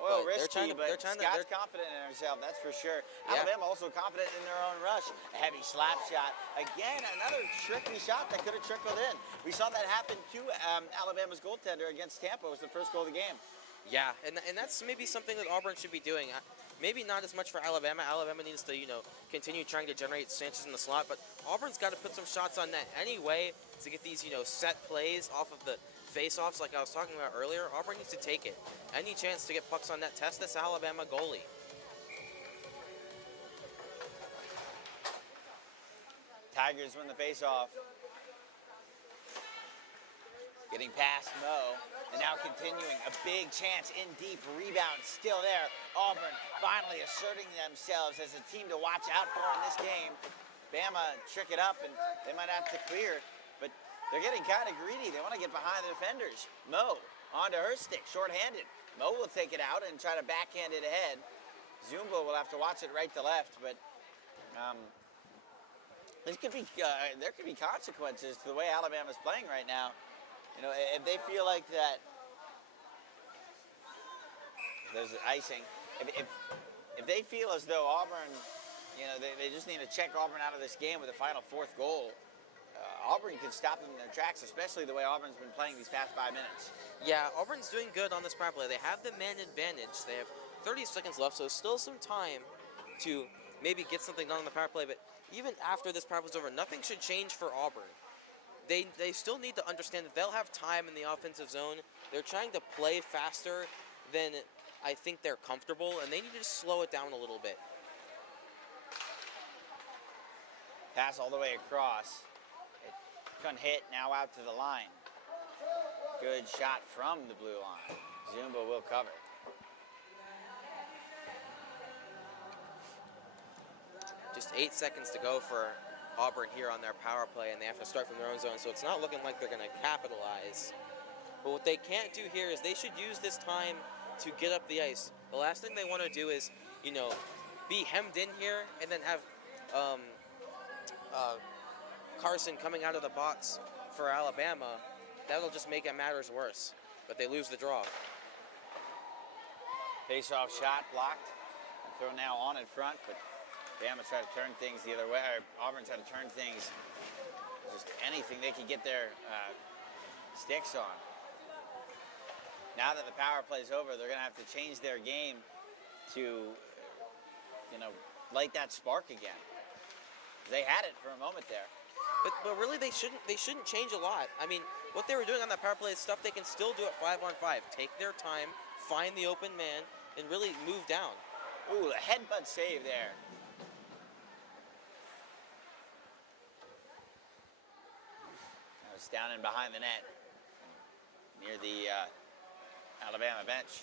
Well, But risky, but Scott's confident in herself, that's for sure. Yeah. Alabama also confident in their own rush. A heavy slap shot. Again, another tricky shot that could have trickled in. We saw that happen to Alabama's goaltender against Tampa. It was the first goal of the game. Yeah, and that's maybe something that Auburn should be doing. Maybe not as much for Alabama. Alabama needs to, continue trying to generate chances in the slot, but Auburn's got to put some shots on net anyway to get these, set plays off of the face-offs like I was talking about earlier. Auburn needs to take it. Any chance to get pucks on net, test this Alabama goalie. Tigers win the face-off. Getting past Mo, and now continuing. A big chance in deep, rebound still there. Auburn finally asserting themselves as a team to watch out for in this game. Bama trick it up, and they might have to clear, but they're getting kind of greedy. They want to get behind the defenders. Mo onto her stick, short-handed. Mo will take it out and try to backhand it ahead. Zumba will have to watch it right to left, but there could be consequences to the way Alabama's playing right now. If they feel like that, there's icing. If they feel as though Auburn, they just need to check Auburn out of this game with a final 4th goal, Auburn can stop them in their tracks, especially the way Auburn's been playing these past 5 minutes. Yeah, Auburn's doing good on this power play. They have the man advantage. They have 30 seconds left, so still some time to maybe get something done on the power play. But even after this power play's over, nothing should change for Auburn. They still need to understand that they'll have time in the offensive zone. They're trying to play faster than I think they're comfortable, and they need to slow it down a little bit. Pass all the way across. It couldn't hit, now out to the line. Good shot from the blue line. Zumba will cover. Just 8 seconds to go for Auburn here on their power play, and they have to start from their own zone, so it's not looking like they're going to capitalize. But what they can't do here is they should use this time to get up the ice. The last thing they want to do is, be hemmed in here and then have Carson coming out of the box for Alabama. That'll just make it matters worse, but they lose the draw. Face-off shot blocked. Throw now on in front, but Bama tried to turn things the other way. Auburn tried to turn things, just anything they could get their sticks on. Now that the power play's over, they're going to have to change their game to, light that spark again. They had it for a moment there. But really, they shouldn't change a lot. I mean, what they were doing on that power play is stuff they can still do at 5-on-5. Take their time, find the open man, and really move down. Ooh, a headbutt save there. Down and behind the net near the Alabama bench.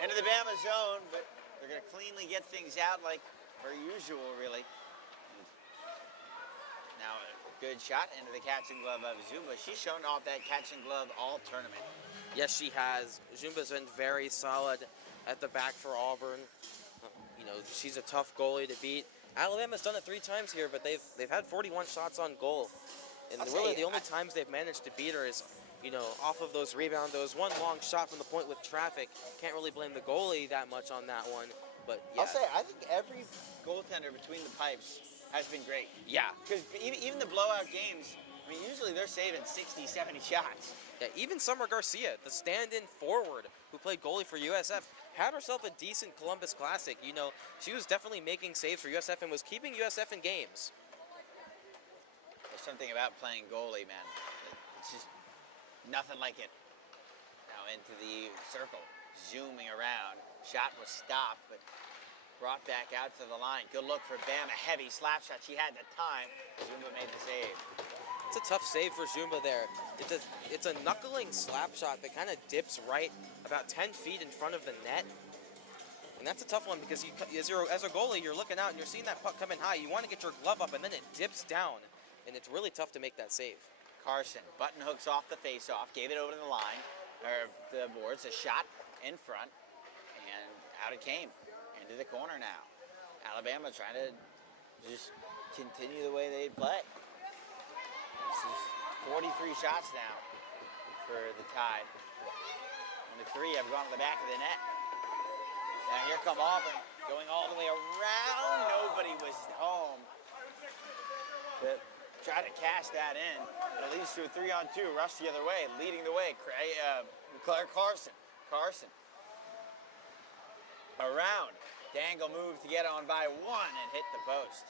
Into the Bama zone, but they're going to cleanly get things out like per usual, really. And now a good shot into the catching glove of Zumba. She's shown off that catching glove all tournament. Yes, she has. Zumba's been very solid at the back for Auburn. She's a tough goalie to beat. Alabama's done it 3 times here, but they've had 41 shots on goal. And really the only times they've managed to beat her is, off of those rebounds, those one long shot from the point with traffic. Can't really blame the goalie that much on that one. But yeah. I'll say, I think every goaltender between the pipes has been great. Yeah. Because even the blowout games, usually they're saving 60, 70 shots. Yeah, even Summer Garcia, the stand-in forward who played goalie for USF, had herself a decent Columbus Classic. She was definitely making saves for USF and was keeping USF in games. There's something about playing goalie, man. It's just nothing like it. Now into the circle, zooming around. Shot was stopped, but brought back out to the line. Good look for Bama. Heavy slap shot. She had the time. Zumba made the save. It's a tough save for Zumba there. It's a knuckling slap shot that kind of dips right about 10 feet in front of the net. And that's a tough one because as a goalie, you're looking out and you're seeing that puck coming high. You want to get your glove up, and then it dips down, and it's really tough to make that save. Carson, button hooks off the face-off, gave it over to the line, or the boards, a shot in front, and out it came, into the corner now. Alabama trying to just continue the way they play. This is 43 shots now for the Tide. Only 3 have gone to the back of the net. Now here come Auburn, going all the way around. Nobody was home to try to cash that in. And it leads to a 3-on-2. Rush the other way, leading the way. Carson. Around. Dangle moved to get on by 1 and hit the post.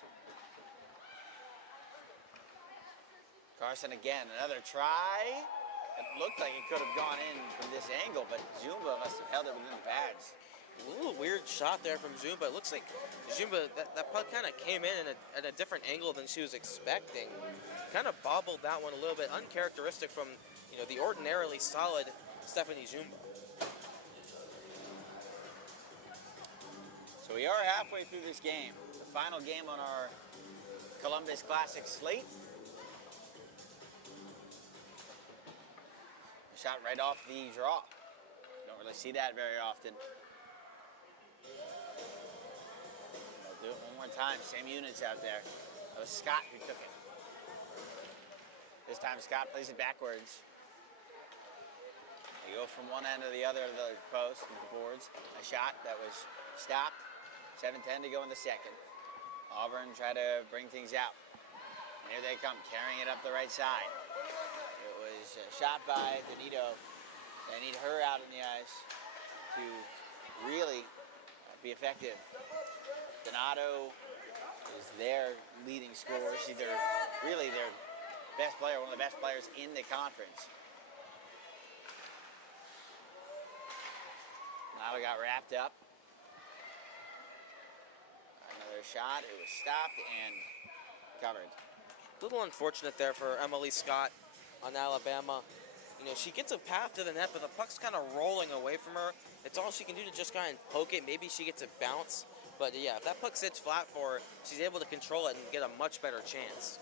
Carson again, another try. It looked like it could have gone in from this angle, but Zumba must have held it within the pads. A little weird shot there from Zumba. It looks like Zumba, that puck kind of came in at a different angle than she was expecting. Kind of bobbled that one a little bit, uncharacteristic from, the ordinarily solid Stephanie Zumba. So we are halfway through this game. The final game on our Columbus Classic slate. Shot right off the draw. Don't really see that very often. I'll do it one more time. Same units out there. That was Scott who took it. This time Scott plays it backwards. They go from one end to the other of the post and the boards. A shot that was stopped. 7:10 to go in the second. Auburn try to bring things out. And here they come, carrying it up the right side. It was shot by Donito. They need her out in the ice to really be effective. Donato is their leading scorer. She's really their best player, one of the best players in the conference. Donato got wrapped up. Another shot, it was stopped and covered. A little unfortunate there for Emily Scott on Alabama. She gets a path to the net, but the puck's kind of rolling away from her. It's all she can do to just kind of poke it. Maybe she gets a bounce. But yeah, if that puck sits flat for her, she's able to control it and get a much better chance.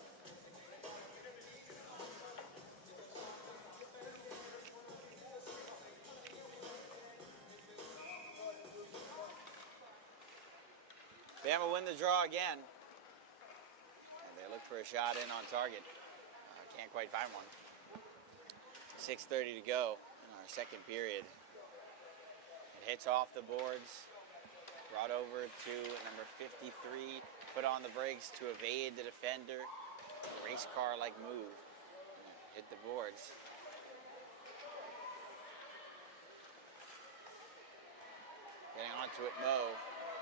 Bama win the draw again. And they look for a shot in on target. Can't quite find one. 6:30 to go in our second period. It hits off the boards. Brought over to number 53. Put on the brakes to evade the defender. Race car-like move. Hit the boards. Getting onto it, Mo.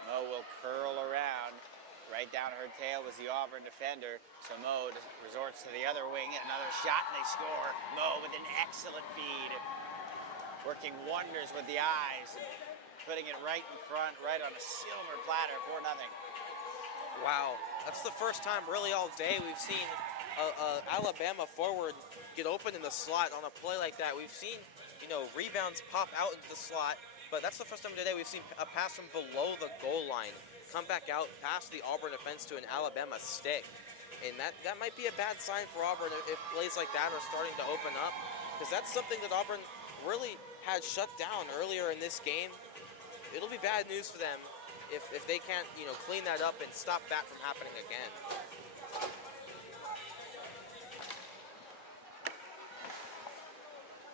Mo will curl around. Right down her tail was the Auburn defender. So Mo resorts to the other wing. Another shot and they score. Mo with an excellent feed. Working wonders with the eyes. Putting it right in front, right on a silver platter, 4-0. Wow, that's the first time really all day we've seen Alabama forward get open in the slot on a play like that. We've seen, rebounds pop out into the slot, but that's the first time today we've seen a pass from below the goal line come back out past the Auburn defense to an Alabama stick. And that might be a bad sign for Auburn if plays like that are starting to open up, because that's something that Auburn really had shut down earlier in this game. It'll be bad news for them if they can't, clean that up and stop that from happening again.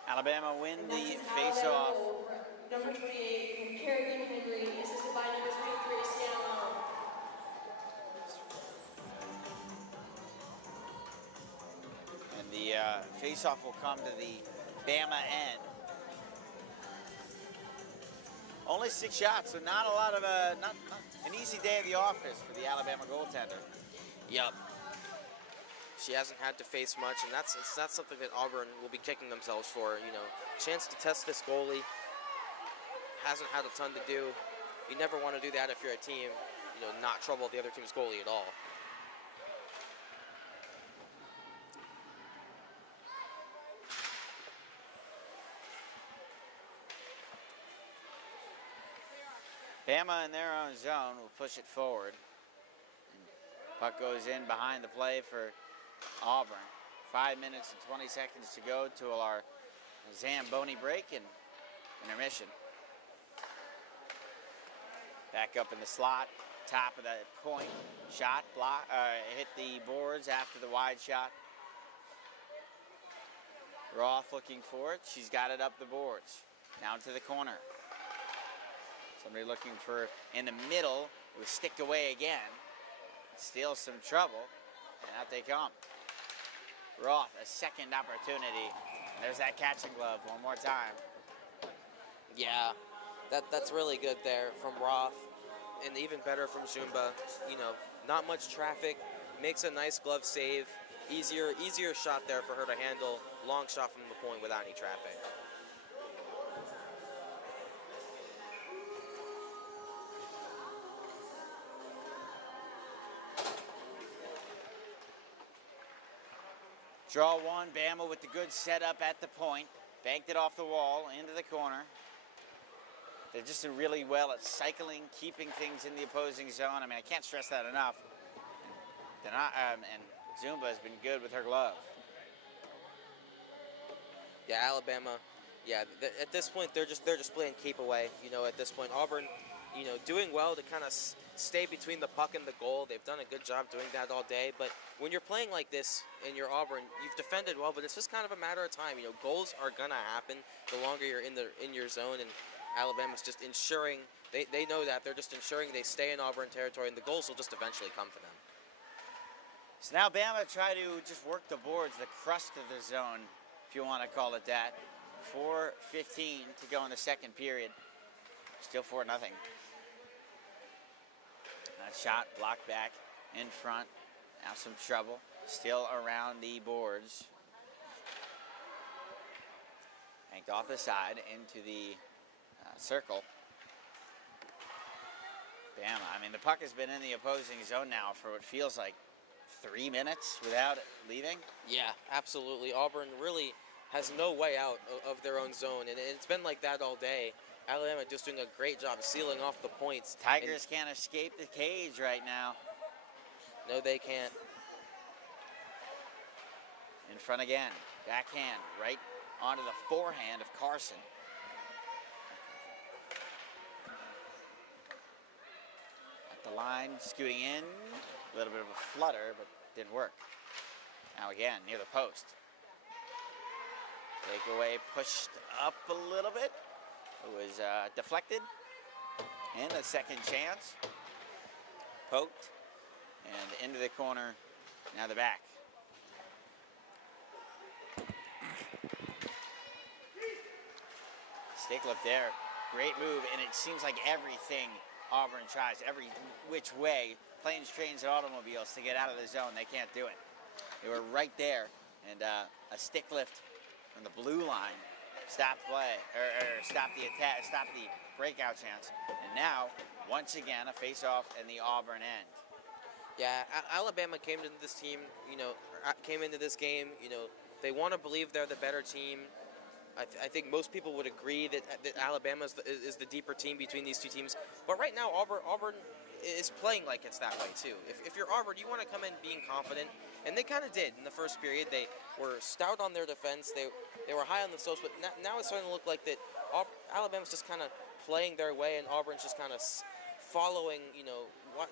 Alabama win the face-off. Number 28, Kerrigan Henry, assisted by number 23, Sienna. And the face-off will come to the Bama end. Only 6 shots, so not a lot of not an easy day at the office for the Alabama goaltender. Yep. She hasn't had to face much, and that's something that Auburn will be kicking themselves for. Chance to test this goalie. Hasn't had a ton to do. You never want to do that if you're a team, not trouble the other team's goalie at all. Bama in their own zone will push it forward. Puck goes in behind the play for Auburn. 5 minutes and 20 seconds to go to our Zamboni break and intermission. Back up in the slot, top of that point. Shot, block, hit the boards after the wide shot. Roth looking for it. She's got it up the boards. Down to the corner. Somebody looking for in the middle. It was sticked away again. Steals some trouble, and out they come. Roth, a second opportunity. There's that catching glove one more time. Yeah, that's really good there from Roth, and even better from Zumba. You know, not much traffic, makes a nice glove save. Easier shot there for her to handle. Long shot from the point without any traffic. Draw one, Bama with the good setup at the point. Banked it off the wall, into the corner. They're just really well at cycling, keeping things in the opposing zone. I mean, I can't stress that enough. They're not, and Zumba has been good with her glove. Yeah, Alabama. Yeah, at this point they're just playing keep away. You know, at this point Auburn, you know, doing well to kind of stay between the puck and the goal. They've done a good job doing that all day. But when you're playing like this and you're Auburn, you've defended well, but it's just kind of a matter of time. You know, goals are gonna happen the longer you're in your zone, and Alabama's just ensuring they know that they're just ensuring they stay in Auburn territory, and the goals will just eventually come for them. So now Bama try to just work the boards, the crust of the zone, if you want to call it that. 4:15 to go in the second period. Still 4-0. Shot blocked back in front. Now some trouble. Still around the boards. Banked off the side into the circle. Bama. I mean, the puck has been in the opposing zone now for what feels like 3 minutes without it leaving. Yeah, absolutely. Auburn really has no way out of their own zone, and it's been like that all day. Alabama just doing a great job sealing off the points. Tigers can't escape the cage right now. No, they can't. In front again. Backhand right onto the forehand of Carson. At the line, scooting in. A little bit of a flutter, but didn't work. Now again, near the post. Takeaway pushed up a little bit. It was deflected. And a second chance. Poked. And into the corner. Now the back. Stick lift there. Great move. And it seems like everything Auburn tries, every which way, planes, trains, and automobiles to get out of the zone, they can't do it. They were right there. And a stick lift from the blue line stopped play, or stopped the attack, stopped the breakout chance. And now, once again, a face-off in the Auburn end. Yeah, Alabama came into this team, came into this game, they want to believe they're the better team. I think most people would agree that Alabama is the deeper team between these two teams. But right now, Auburn is playing like it's that way, too. If you're Auburn, you want to come in being confident. And they kind of did in the first period. They were stout on their defense. They were high on the slopes, but now it's starting to look like that Alabama's just kind of playing their way, and Auburn's just kind of following,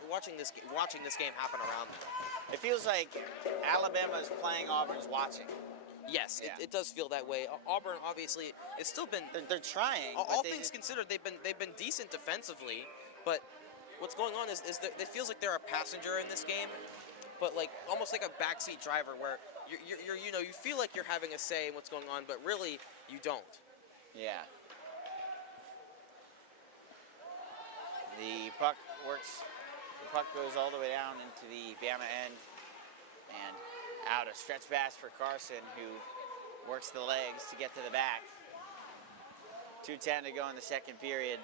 watching this game happen around them. It feels like Alabama's playing, Auburn's watching. Yes, yeah. It does feel that way. Auburn obviously it's still been they're trying. All things considered, they've been decent defensively, but what's going on is that it feels like they're a passenger in this game. But like almost like a backseat driver, where you feel like you're having a say in what's going on, but really you don't. Yeah. The puck works. The puck goes all the way down into the Bama end, and out a stretch pass for Carson, who works the legs to get to the back. 2:10 to go in the second period.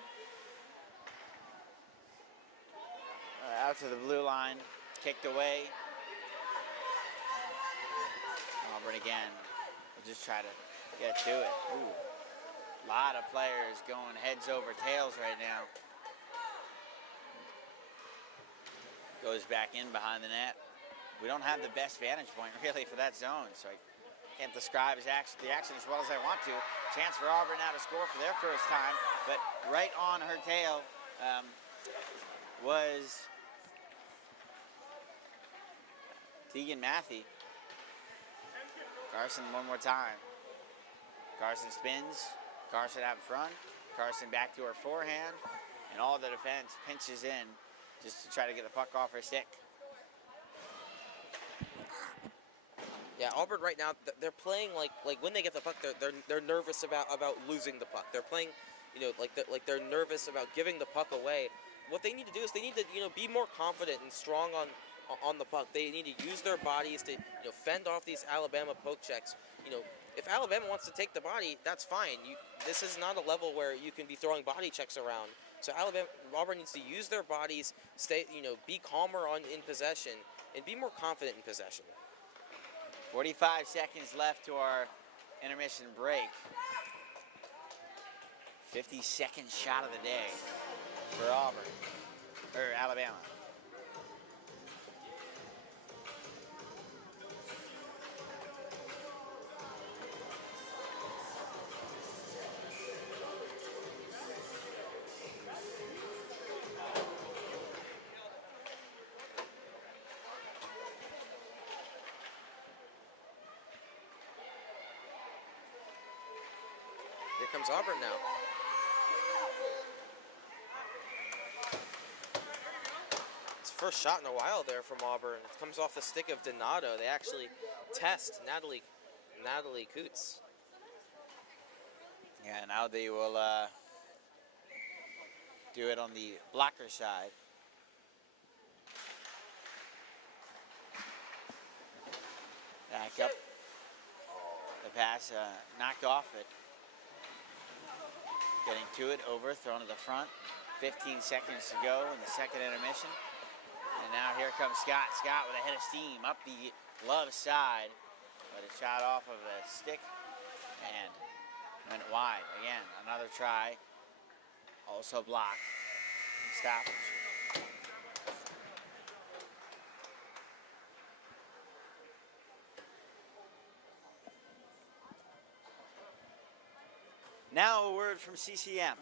Out to the blue line, kicked away. Auburn again. We'll just try to get to it. Ooh. A lot of players going heads over tails right now. goes back in behind the net. We don't have the best vantage point really for that zone, so I can't describe the action as well as I want to. Chance for Auburn now to score for their first time, but right on her tail was Tegan Matthey. Carson one more time. Carson spins. Carson out front. Carson back to her forehand. And all the defense pinches in just to try to get the puck off her stick. Yeah, Auburn right now, they're playing like when they get the puck, they're nervous about losing the puck. They're playing, they're nervous about giving the puck away. What they need to do is they need to be more confident and strong on the puck. They need to use their bodies to fend off these Alabama poke checks. If Alabama wants to take the body, that's fine. This is not a level where you can be throwing body checks around. So Auburn needs to use their bodies, be calmer in possession, and be more confident in possession. 45 seconds left to our intermission break. 52nd shot of the day for Auburn, or Alabama. Here comes Auburn now. It's the first shot in a while there from Auburn. It comes off the stick of Donato. They actually test Natalie Coots. Yeah, now they will do it on the blocker side. Back up. The pass knocked off it. Getting to it, over, thrown to the front. 15 seconds to go in the second intermission. And now here comes Scott. Scott with a head of steam up the glove side. But a shot off of a stick and went wide. Again, another try. Also blocked. And stoppage. Now a word from CCM.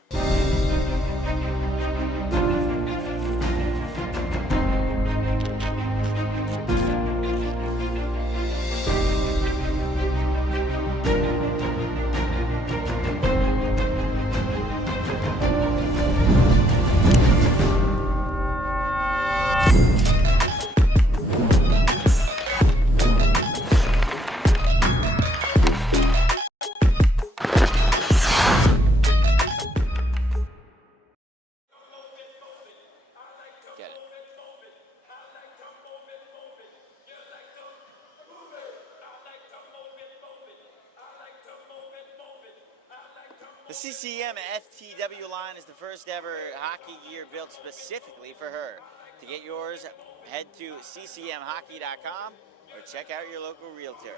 The CCM FTW line is the first ever hockey gear built specifically for her. To get yours, head to ccmhockey.com or check out your local realtor.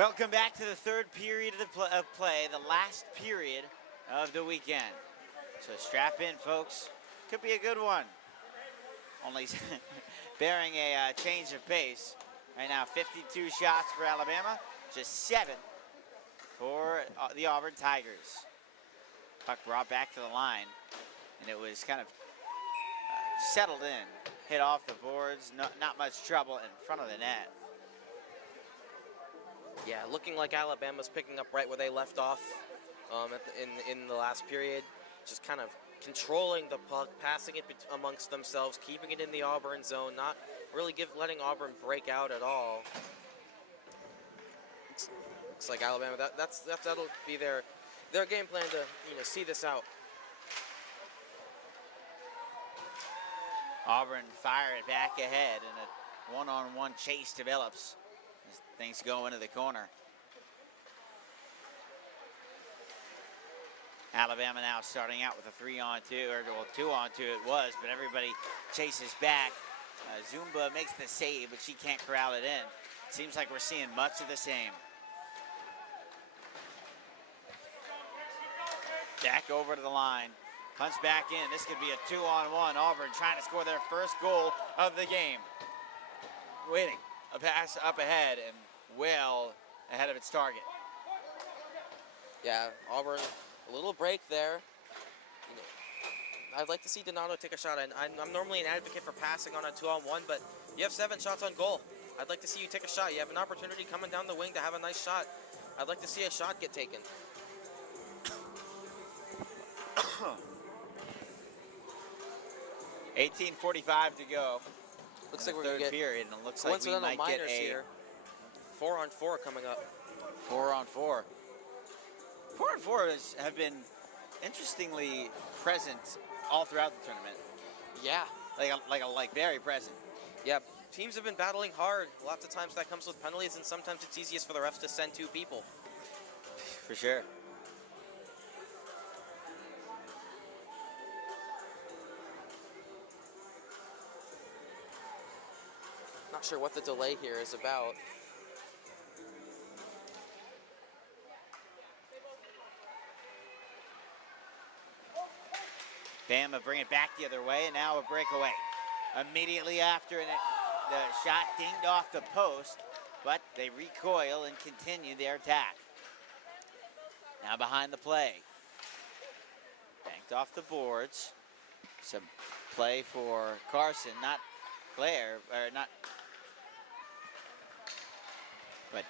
Welcome back to the third period of play, the last period of the weekend. So strap in, folks. Could be a good one. Only bearing a change of pace. Right now, 52 shots for Alabama, just 7 for the Auburn Tigers. Puck brought back to the line, and it was kind of settled in. Hit off the boards, not much trouble in front of the net. Yeah, looking like Alabama's picking up right where they left off in the last period. Just kind of controlling the puck, passing it amongst themselves, keeping it in the Auburn zone, not really letting Auburn break out at all. Looks like Alabama, that'll be their game plan to see this out. Auburn fire it back ahead, and a one-on-one chase develops as things go into the corner. Alabama now starting out with a 3-on-2, or well, 2-on-2 it was, but everybody chases back. Zumba makes the save, but she can't corral it in. Seems like we're seeing much of the same. Back over to the line. Punch back in. This could be a 2-on-1. Auburn trying to score their first goal of the game. Waiting. A pass up ahead and well ahead of its target. Yeah, Auburn, a little break there. I'd like to see Donato take a shot. I'm normally an advocate for passing on a 2-on-1, but you have 7 shots on goal. I'd like to see you take a shot. You have an opportunity coming down the wing to have a nice shot. I'd like to see a shot get taken. 18:45 to go. Looks like we're third going to get period, and it looks like we might get a here. 4-on-4 coming up. 4-on-4. 4-on-4 have been interestingly present all throughout the tournament. Yeah. Like very present. Yeah, teams have been battling hard. Lots of times that comes with penalties, and sometimes it's easiest for the refs to send 2 people. For sure. Not sure what the delay here is about. Bama bring it back the other way, and now a breakaway. Immediately after, and the shot dinged off the post, but they recoil and continue their attack. Now behind the play. Banked off the boards. Some play for Carson, not Claire, or not, but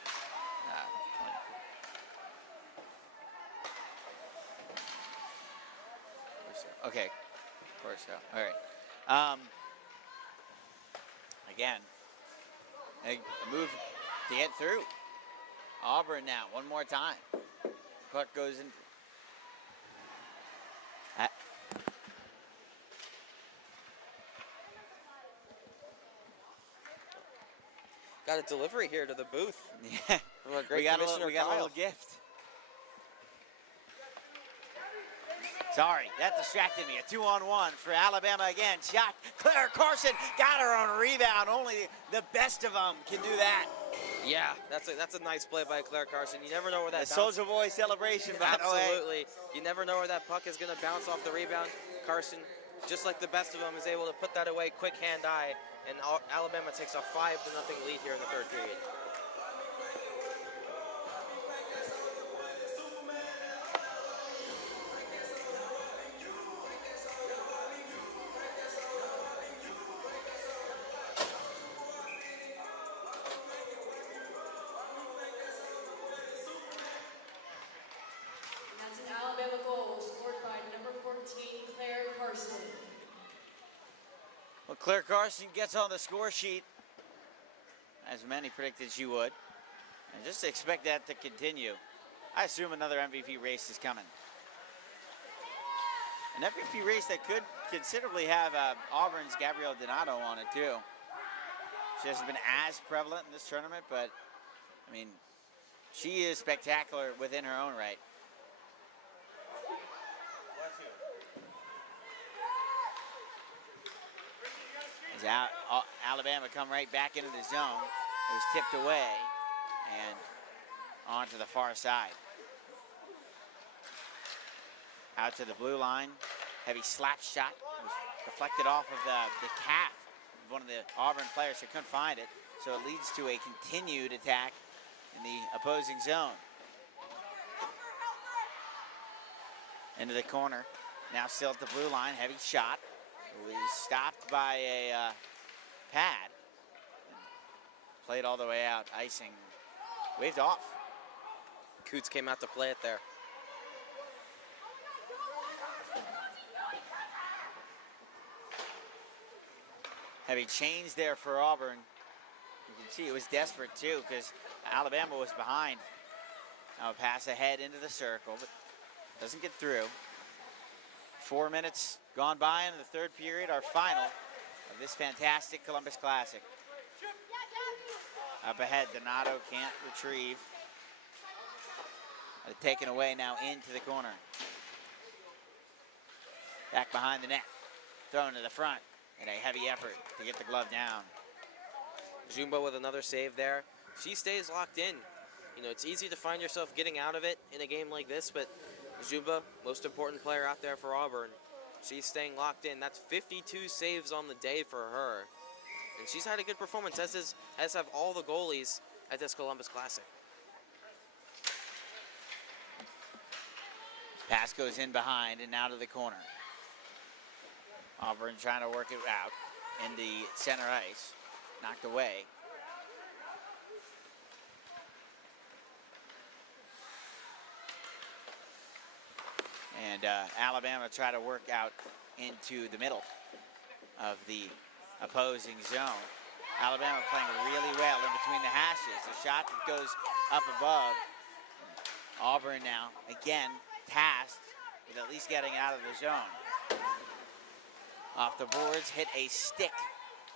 okay, of course so. All right. Again, a move to get through. Auburn now, one more time. Puck goes in. Got a delivery here to the booth. Yeah, from our great we got a little gift. Sorry, that distracted me. A 2-on-1 for Alabama again. Shot. Claire Carson got her on a rebound. Only the best of them can do that. Yeah, that's a nice play by Claire Carson. You never know where that Soldier Boy celebration, by the way. Absolutely. You never know where that puck is going to bounce off the rebound. Carson, just like the best of them, is able to put that away quick hand-eye, and Alabama takes a 5-0 lead here in the third period. Well, Claire Carson gets on the score sheet, as many predicted she would. And just expect that to continue. I assume another MVP race is coming. An MVP race that could considerably have Auburn's Gabrielle Donato on it, too. She hasn't been as prevalent in this tournament, but, I mean, she is spectacular within her own right. Alabama come right back into the zone. It was tipped away, and onto the far side. Out to the blue line. Heavy slap shot. It was deflected off of the calf of one of the Auburn players who couldn't find it. So it leads to a continued attack in the opposing zone. Into the corner. Now still at the blue line. Heavy shot. It was stopped by a pad. Played all the way out. Icing waved off. Coots came out to play it there. Heavy change there for Auburn. You can see it was desperate too because Alabama was behind. Now a pass ahead into the circle, but doesn't get through. 4 minutes gone by in the third period, our final of this fantastic Columbus Classic. Up ahead, Donato can't retrieve. Taken away now into the corner. Back behind the net. Thrown to the front. And a heavy effort to get the glove down. Jumbo with another save there. She stays locked in. You know, it's easy to find yourself getting out of it in a game like this, but Jumbo, most important player out there for Auburn, she's staying locked in. That's 52 saves on the day for her. And she's had a good performance, as have all the goalies at this Columbus Classic. Pass goes in behind and out of the corner. Auburn trying to work it out in the center ice. Knocked away. And Alabama try to work out into the middle of the opposing zone. Alabama playing really well in between the hashes. A shot that goes up above. Auburn now, again, tasked with at least getting out of the zone. Off the boards, hit a stick.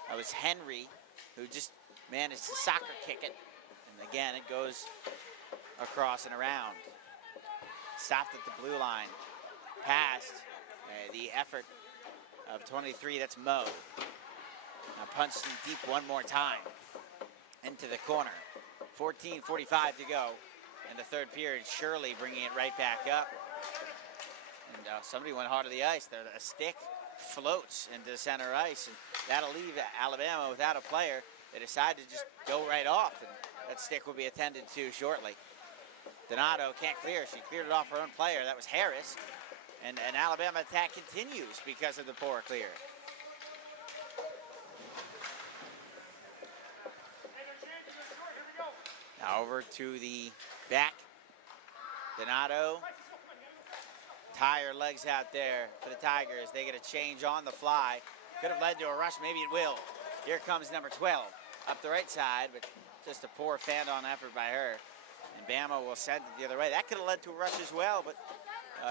That was Henry, who just managed to soccer kick it. And again, it goes across and around. Stopped at the blue line. Passed. The effort of 23, that's Mo. Now punched in deep one more time. Into the corner. 14:45 to go in the third period. Shirley bringing it right back up. And somebody went hard to the ice there. A stick floats into center ice, and that'll leave Alabama without a player. They decide to just go right off, and that stick will be attended to shortly. Donato can't clear. She cleared it off her own player. That was Harris. And an Alabama attack continues because of the poor clear. Now over to the back. Donato. Tie her legs out there for the Tigers. They get a change on the fly. Could have led to a rush. Maybe it will. Here comes number 12 up the right side, but just a poor fan-on effort by her. And Bama will send it the other way. That could have led to a rush as well, but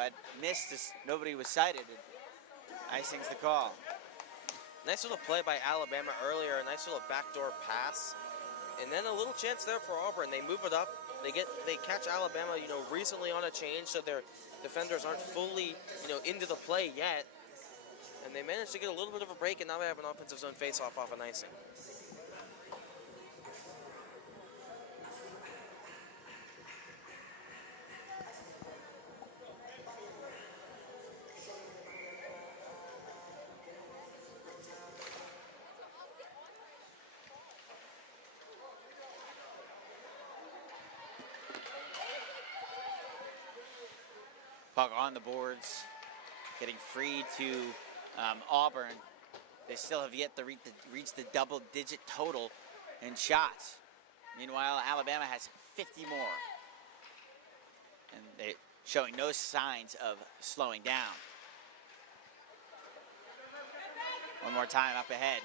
it missed as nobody was sighted. Icing's the call. Nice little play by Alabama earlier. A nice little backdoor pass. And then a little chance there for Auburn. They move it up. They catch Alabama, you know, recently on a change, so their defenders aren't fully, you know, into the play yet. And they managed to get a little bit of a break, and now they have an offensive zone face-off off an icing. Puck on the boards, getting free to Auburn. They still have yet to reach the double-digit total in shots. Meanwhile, Alabama has 50 more. And they're showing no signs of slowing down. One more time up ahead.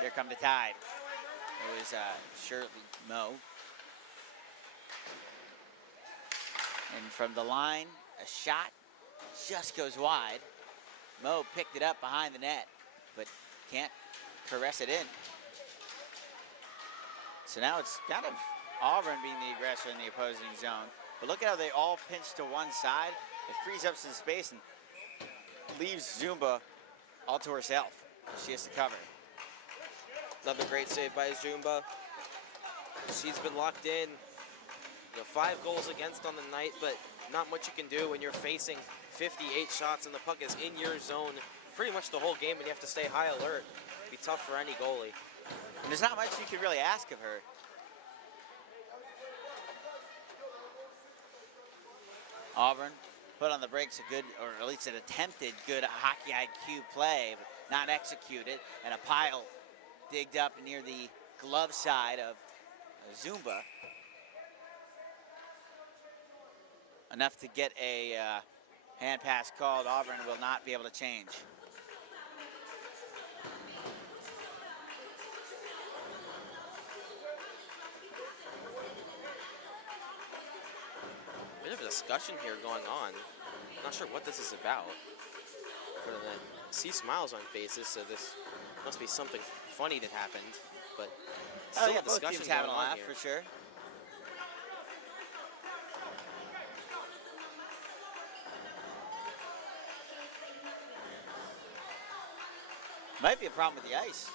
Here come the Tide. It was Shirley Mo. And from the line, a shot just goes wide. Mo picked it up behind the net, but can't caress it in. So now it's kind of Auburn being the aggressor in the opposing zone. But look at how they all pinch to one side. It frees up some space and leaves Zumba all to herself. She has to cover. Another great save by Zumba. She's been locked in. 5 goals against on the night, but not much you can do when you're facing 58 shots and the puck is in your zone pretty much the whole game, and you have to stay high alert. Be tough for any goalie. And there's not much you can really ask of her. Auburn put on the brakes a good, or at least an attempted good hockey IQ play, but not executed, and a pile digged up near the glove side of Zumba. Enough to get a hand pass called. Auburn will not be able to change. Bit of a discussion here going on. Not sure what this is about. But I see smiles on faces, so this must be something funny that happened. But still Oh yeah, a both discussion teams having a going on laugh here. for sure. Might be a problem with the ice.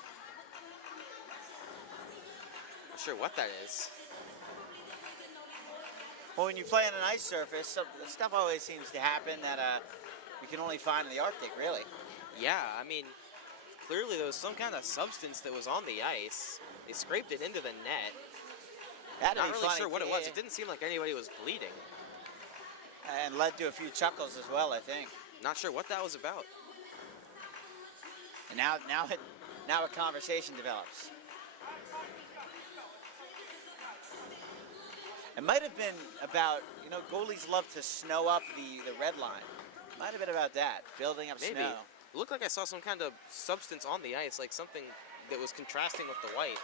Not sure what that is. Well, when you play on an ice surface, stuff always seems to happen that you can only find in the Arctic, really. Yeah, I mean, clearly there was some kind of substance that was on the ice. They scraped it into the net. That'd Not be really funny, sure what it yeah. was. It didn't seem like anybody was bleeding. And led to a few chuckles as well, I think. Not sure what that was about. And now a conversation develops. It might have been about, goalies love to snow up the red line. Might have been about that, building up Maybe. snow. It looked like I saw some kind of substance on the ice, like something that was contrasting with the white.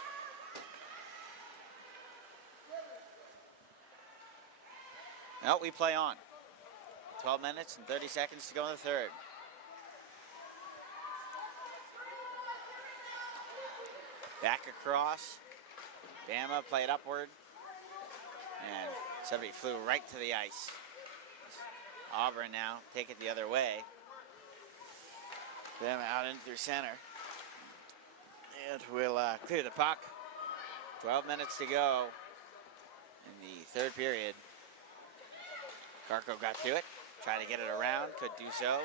No, we play on. 12 minutes and 30 seconds to go in the third. Back across. Bama played upward. And somebody flew right to the ice. Auburn now take it the other way. Bama out in through center. And we'll clear the puck. 12 minutes to go in the third period. Garco got to it. Tried to get it around. Could do so.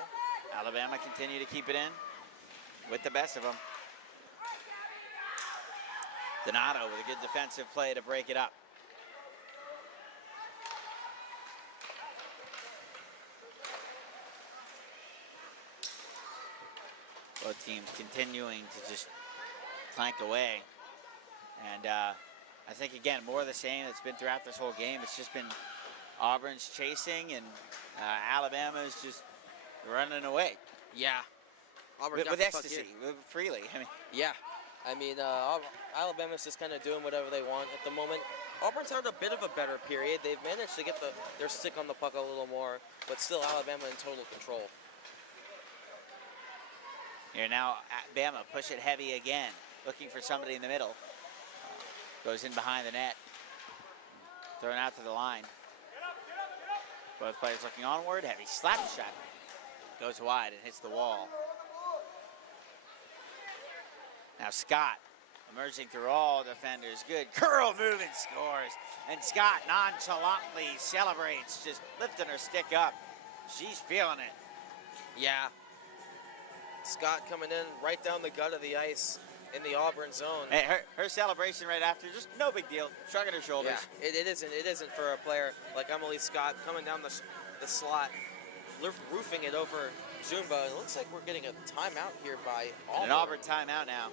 Alabama continue to keep it in with the best of them. Donato with a good defensive play to break it up. Both teams continuing to just clank away. And I think, again, more of the same that's been throughout this whole game. It's just been Auburn's chasing and Alabama's just running away. Yeah. Auburn got With the puck ecstasy, here. freely. I mean, Yeah. I mean, Alabama's just kind of doing whatever they want at the moment. Auburn's had a bit of a better period. They've managed to get their stick on the puck a little more, but still Alabama in total control. here now, Bama push it heavy again, looking for somebody in the middle. Goes in behind the net, thrown out to the line. Both players looking onward, heavy slap shot. Goes wide and hits the wall. Now Scott emerging through all defenders. Good curl move and scores. And Scott nonchalantly celebrates, just lifting her stick up. She's feeling it. Yeah. Scott coming in right down the gut of the ice in the Auburn zone. Hey, her celebration right after, just no big deal. Shrugging her shoulders. Yeah, it isn't for a player like Emily Scott coming down the slot, roofing it over Zumba. It looks like we're getting a timeout here by Auburn. An Auburn timeout now.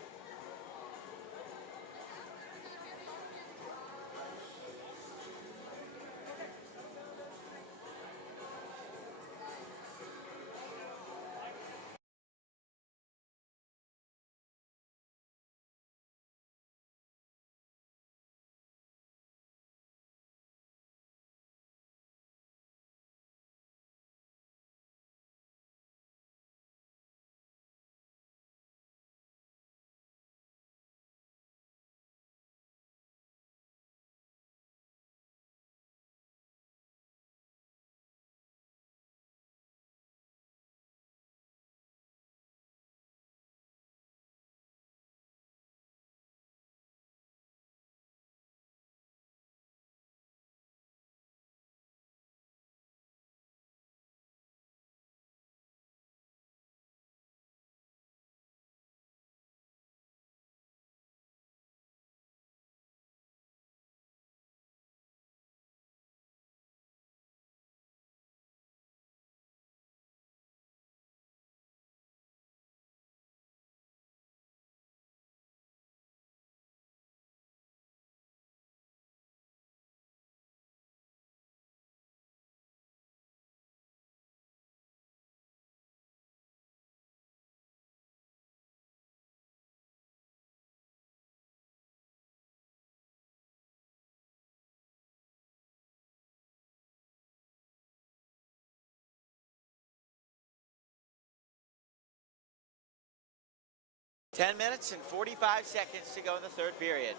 10 minutes and 45 seconds to go in the third period.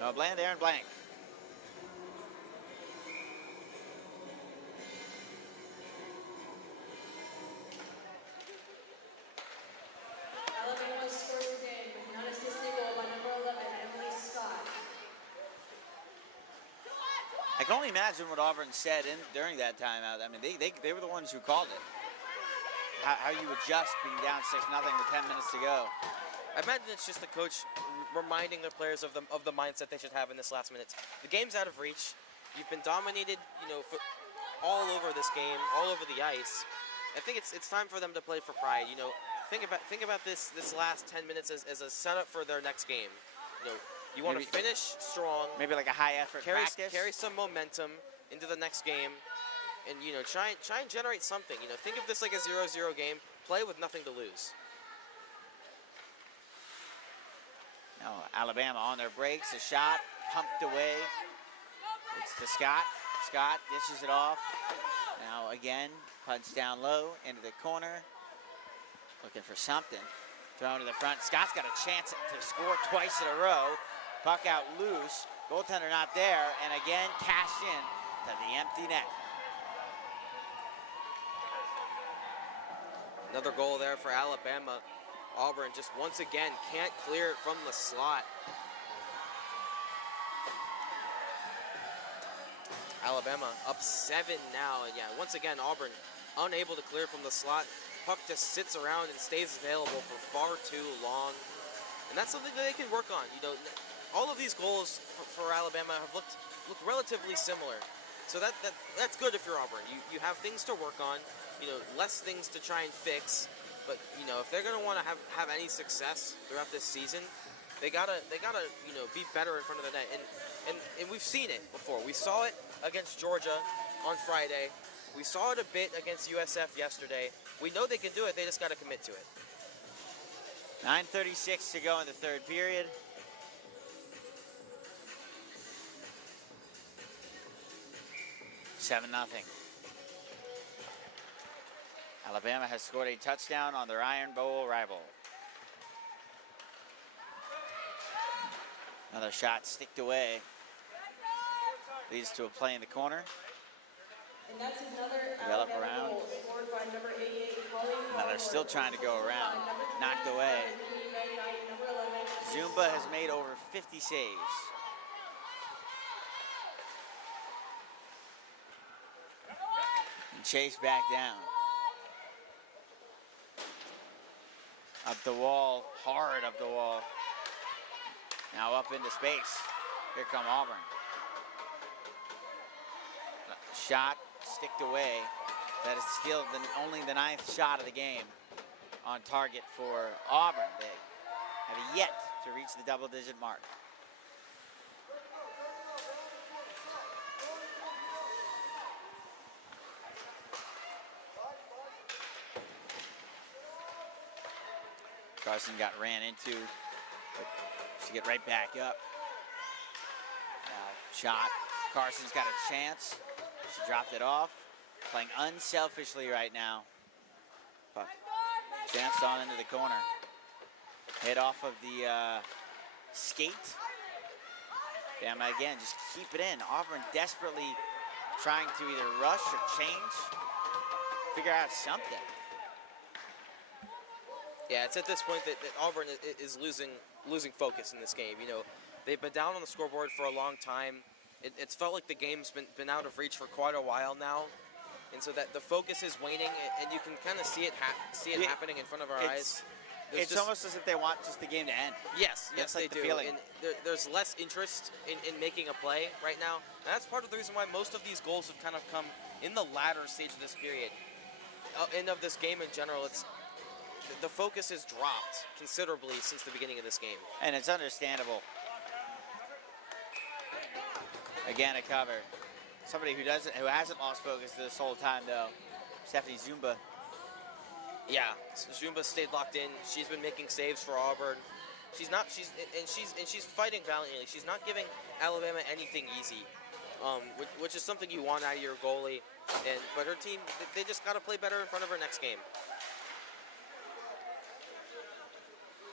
No, Bland there and blank. Alabama scores again with an unassisted goal by number 11, Emily Scott. I can only imagine what Auburn said during that timeout. I mean, they were the ones who called it. How you adjust being down 6-0 with 10 minutes to go. I imagine it's just the coach reminding the players of the mindset they should have in this last minute. The game's out of reach. You've been dominated, all over this game, all over the ice. I think it's time for them to play for pride. Think about this last 10 minutes as a setup for their next game. You want to finish strong. Maybe like a high effort practice. Carry some momentum into the next game, and try and generate something. Think of this like a 0-0 game. Play with nothing to lose. Now Alabama on their breaks. A shot pumped away. It's to Scott. Scott dishes it off. Now again, punch down low into the corner. Looking for something. Thrown to the front. Scott's got a chance to score twice in a row. Puck out loose. Goaltender not there. And again, cashed in to the empty net. Another goal there for Alabama. Auburn just once again can't clear it from the slot. Alabama up 7 now. And yeah, once again, Auburn unable to clear from the slot. Puck just sits around and stays available for far too long. And that's something that they can work on. All of these goals for Alabama have looked relatively similar. So that's good if you're Auburn. You have things to work on, less things to try and fix. But if they're gonna want to have any success throughout this season, they gotta be better in front of the net. And we've seen it before. We saw it against Georgia on Friday. We saw it a bit against USF yesterday. We know they can do it. They just got to commit to it. 9:36 to go in the third period. Seven nothing. Alabama has scored a touchdown on their Iron Bowl rival. Another shot sticked away. Leads to a play in the corner. And that's another Develop Alabama around. goal scored by number 88, Colleen Now they're still trying to go around. Knocked away. Number 11. Zumba has made over 50 saves. And chased back down. Up the wall, hard up the wall. Now up into space. Here come Auburn. Shot, sticked away. That is still only the 9th shot of the game on target for Auburn. They have yet to reach the double-digit mark. Carson got ran into, but she get right back up. Shot. Carson's got a chance. She dropped it off. Playing unselfishly right now. But chanced on into the corner. Hit off of the skate. Bama again, just keep it in. Auburn desperately trying to either rush or change. Figure out something. Yeah, it's at this point that Auburn is losing focus in this game. They've been down on the scoreboard for a long time. It's felt like the game's been out of reach for quite a while now, and so that the focus is waning, and you can kind of see it happening in front of our eyes. It's almost as if they want just the game to end. Yes, That's they like the do. feeling. And there's less interest in making a play right now, and that's part of the reason why most of these goals have kind of come in the latter stage of this period, and of this game in general. The focus has dropped considerably since the beginning of this game. And it's understandable. Again, a cover. Somebody who hasn't lost focus this whole time though. Stephanie Zumba. Yeah, Zumba stayed locked in. She's been making saves for Auburn. She's fighting valiantly. She's not giving Alabama anything easy, which is something you want out of your goalie. But her team, they just got to play better in front of her next game.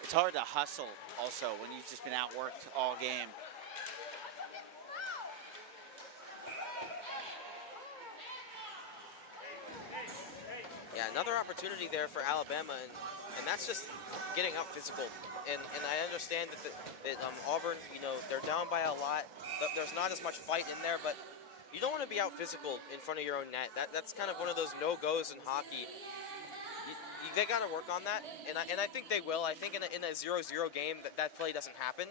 it's hard to hustle also when you've just been outworked all game. Yeah, another opportunity there for Alabama, and that's just getting out physical. And I understand that Auburn, you know, they're down by a lot. There's not as much fight in there, but you don't want to be out physical in front of your own net. That's kind of one of those no-goes in hockey. They got to work on that, and I think they will. I think in a 0-0 game that play doesn't happen,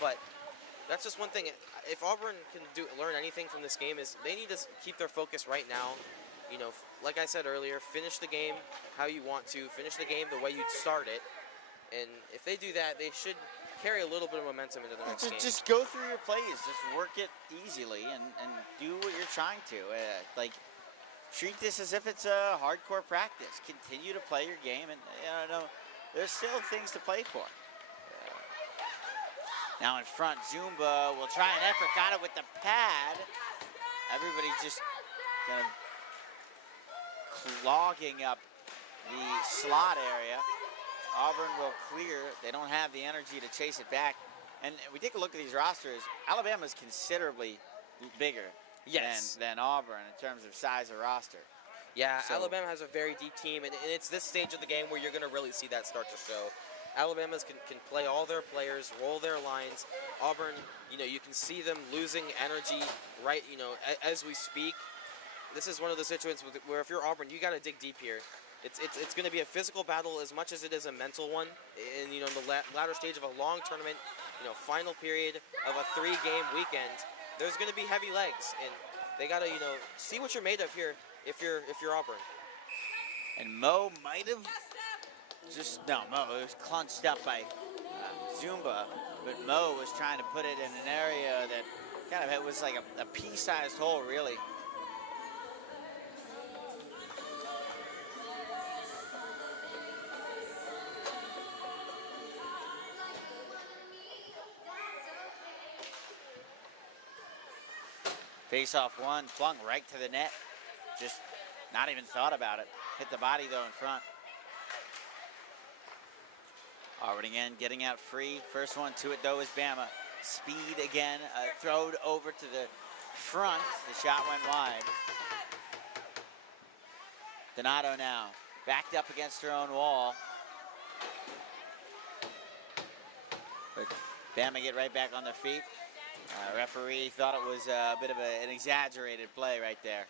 but that's just one thing. If Auburn can learn anything from this game is they need to keep their focus right now. You know, like I said earlier, finish the game how you want to, finish the game the way you'd start it, and if they do that, they should carry a little bit of momentum into the next game. Just go through your plays, just work it easily, and do what you're trying to. Like, treat this as if it's a hardcore practice. Continue to play your game, and you know, there's still things to play for. Now in front, Zumba will try an effort, got it with the pad. Everybody just kind of clogging up the slot area. Auburn will clear. They don't have the energy to chase it back. And we take a look at these rosters. Alabama's considerably bigger than Auburn in terms of size of roster. Yeah, So, Alabama has a very deep team, and it's this stage of the game where you're going to really see that start to show. Alabama's can play all their players, roll their lines. Auburn, you know, you can see them losing energy right, you know, as we speak. This is one of the situations where if you're Auburn, you got to dig deep here. It's going to be a physical battle as much as it is a mental one. And you know, in the latter stage of a long tournament, you know, final period of a 3-game weekend, there's going to be heavy legs, and they got to, you know, see what you're made of here if you're Auburn. and Mo might have Mo was clunched up by Zumba, but Mo was trying to put it in an area that kind of, it was like a pea-sized hole, really. Face-off one, flung right to the net. Just not even thought about it. Hit the body, though, in front. Auburn again getting out free. First one to it, though, is Bama. Speed again, throwed over to the front. The shot went wide. Donato now backed up against her own wall. But Bama get right back on their feet. Referee thought it was a bit of an exaggerated play right there.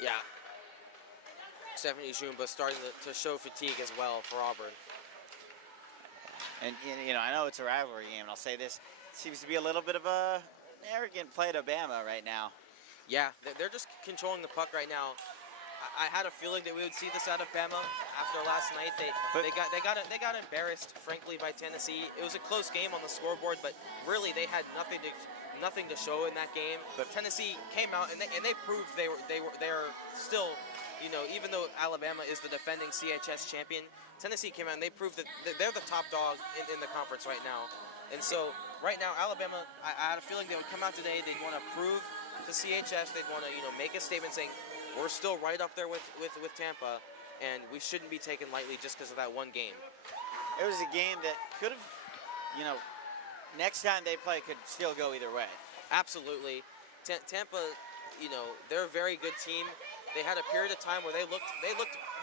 Yeah. Stephanie Zumba starting to show fatigue as well for Auburn. And, you know, I know it's a rivalry game, and I'll say this. It seems to be a little bit of an arrogant play to Bama right now. Yeah, they're just controlling the puck right now. I had a feeling that we would see this out of Bama after last night. They got embarrassed, frankly, by Tennessee. It was a close game on the scoreboard, but really they had nothing to show in that game. But Tennessee came out and they proved they're still, you know, even though Alabama is the defending CHS champion, Tennessee came out and they proved that they're the top dog in the conference right now. And so right now Alabama, I had a feeling they would come out today. They'd want to prove to CHS. They'd want to, you know, make a statement saying, we're still right up there with Tampa, and we shouldn't be taken lightly just because of that one game. It was a game that could have, you know, next time they play could still go either way. Absolutely. Tampa, you know, they're a very good team. They had a period of time where they looked,